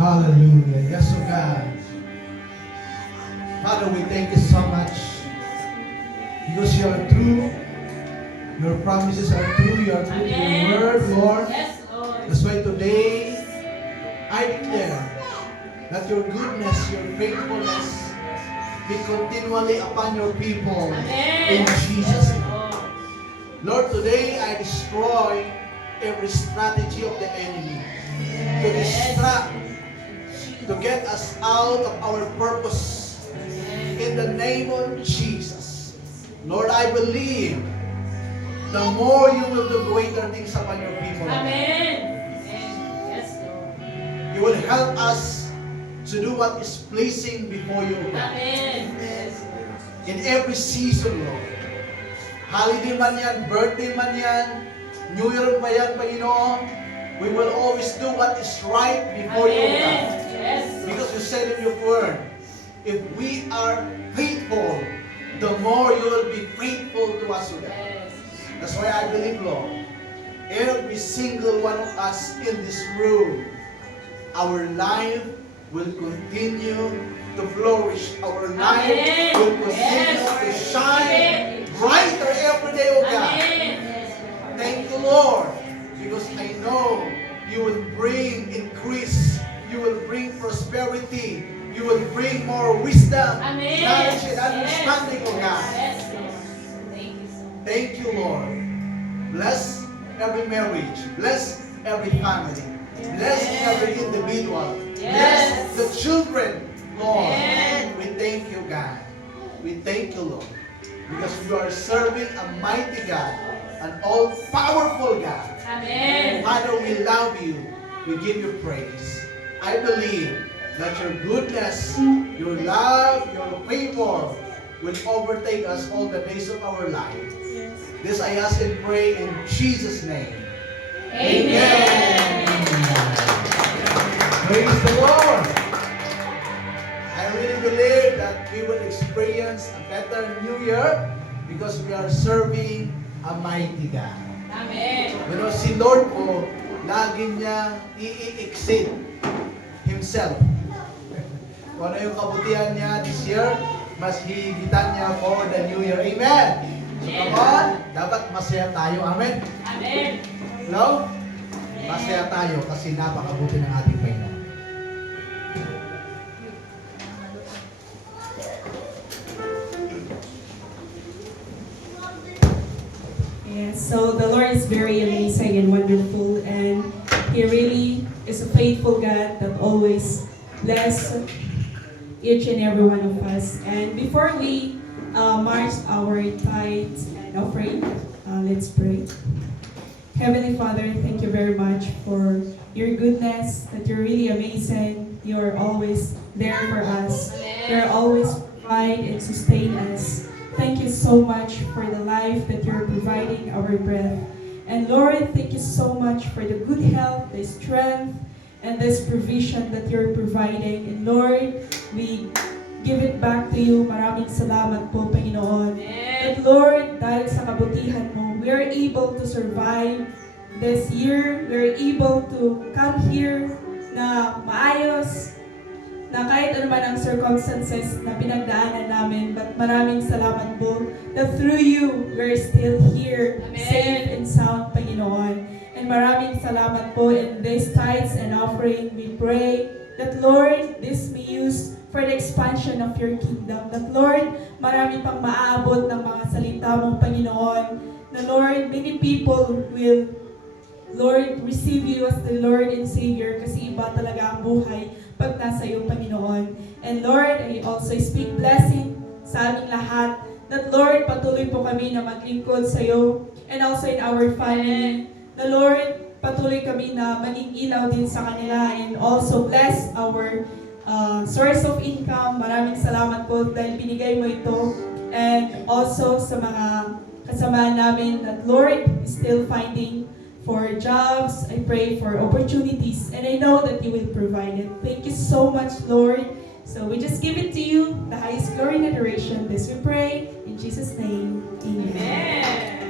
Hallelujah. Yes, oh God. Father, we thank you so much because you are true. Your promises are true. You are true to your word, Lord. Yes, Lord. That's why today, I declare that your goodness, your faithfulness be continually upon your people. In Jesus' name. Lord, today I destroy every strategy of the enemy to distract, to get us out of our purpose. In the name of Jesus. Lord, I believe the more you will do greater things upon your people. Amen. Yes, Lord. You will help us to do what is pleasing before you, God. Amen. Yes. In every season, Lord. Holiday man yan, birthday man yan, New Year pa yan, Panginoon. We will always do what is right before you, God. Yes. Because you said in your word, if we are faithful, the more you will be faithful to us, God. That's why I believe, Lord, every single one of us in this room, our life will continue to flourish. Our life will continue to shine brighter every day, oh God. Thank you, Lord, because I know you will bring increase. You will bring prosperity. You will bring more wisdom, knowledge, and understanding, oh God. Thank you, Lord. Bless every marriage. Bless every family. Bless every individual. Bless the children, Lord. We thank you, God. We thank you, Lord. Because you are serving a mighty God, an all-powerful God. Amen. Father, we love you. We give you praise. I believe that your goodness, your love, your favor will overtake us all the days of our life. This I ask and pray in Jesus' name. Amen. Praise the Lord. I really believe that we will experience a better New Year because we are serving a mighty God. Amen. Pero si Lord po, lagi niya i-exceed Himself. Kung ano yung kabutihan niya this year, mas higitan niya for the New Year. Amen. So come on, dapat masaya tayo. Amen. Amen. Hello? Masaya tayo kasi napakabuti ng ating Panginoon. Yes, so the Lord is very amazing and wonderful, and He really is a faithful God that always bless each and every one of us. And before we march our tithes and offering, let's pray. Heavenly Father, thank you very much for your goodness, that you're really amazing. You're always there for us. You're always provide and sustain us. Thank you so much for the life that you're providing, our breath. And Lord, thank you so much for the good health, the strength, and this provision that you're providing. And Lord, we give it back to you. Maraming salamat po, Panginoon. And Lord, dahil sa kabutihan mo, we are able to survive this year. We are able to come here na maayos, na kahit ano man ang circumstances na pinagdaanan namin, but maraming salamat po that through you, we're still here, safe and sound, Panginoon. And maraming salamat po in this tithes and offering. We pray that, Lord, this be used for the expansion of your kingdom. That, Lord, marami pang maaabot ng mga salita mong Panginoon. Na, Lord, many people will, Lord, receive you as the Lord and Savior kasi iba talaga ang buhay pag nasa iyo, Panginoon. And Lord, I also speak blessing sa aming lahat. That, Lord, patuloy po kami na maglingkod sa iyo and also in our family. Na, Lord, patuloy kami na maging ilaw din sa kanila and also bless our source of income. Maraming salamat po dahil binigay mo ito. And also sa mga kasama namin that, Lord, is still finding for jobs. I pray for opportunities, and I know that you will provide it. Thank you so much, Lord. So we just give it to you, the highest glory and adoration. This we pray in Jesus' name. Amen.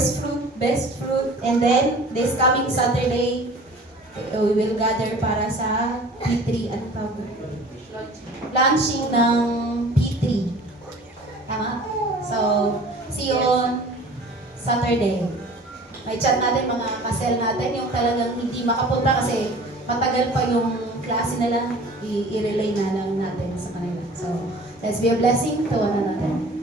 first fruit, best fruit, and then this coming Saturday, we will gather para sa P3 at launching ng P3. Tama? So, see you on Saturday. May chat natin mga kasel natin, yung talagang hindi makapunta kasi matagal pa yung klase nila, i-relay na lang natin sa kanila. So, let's be a blessing to one another.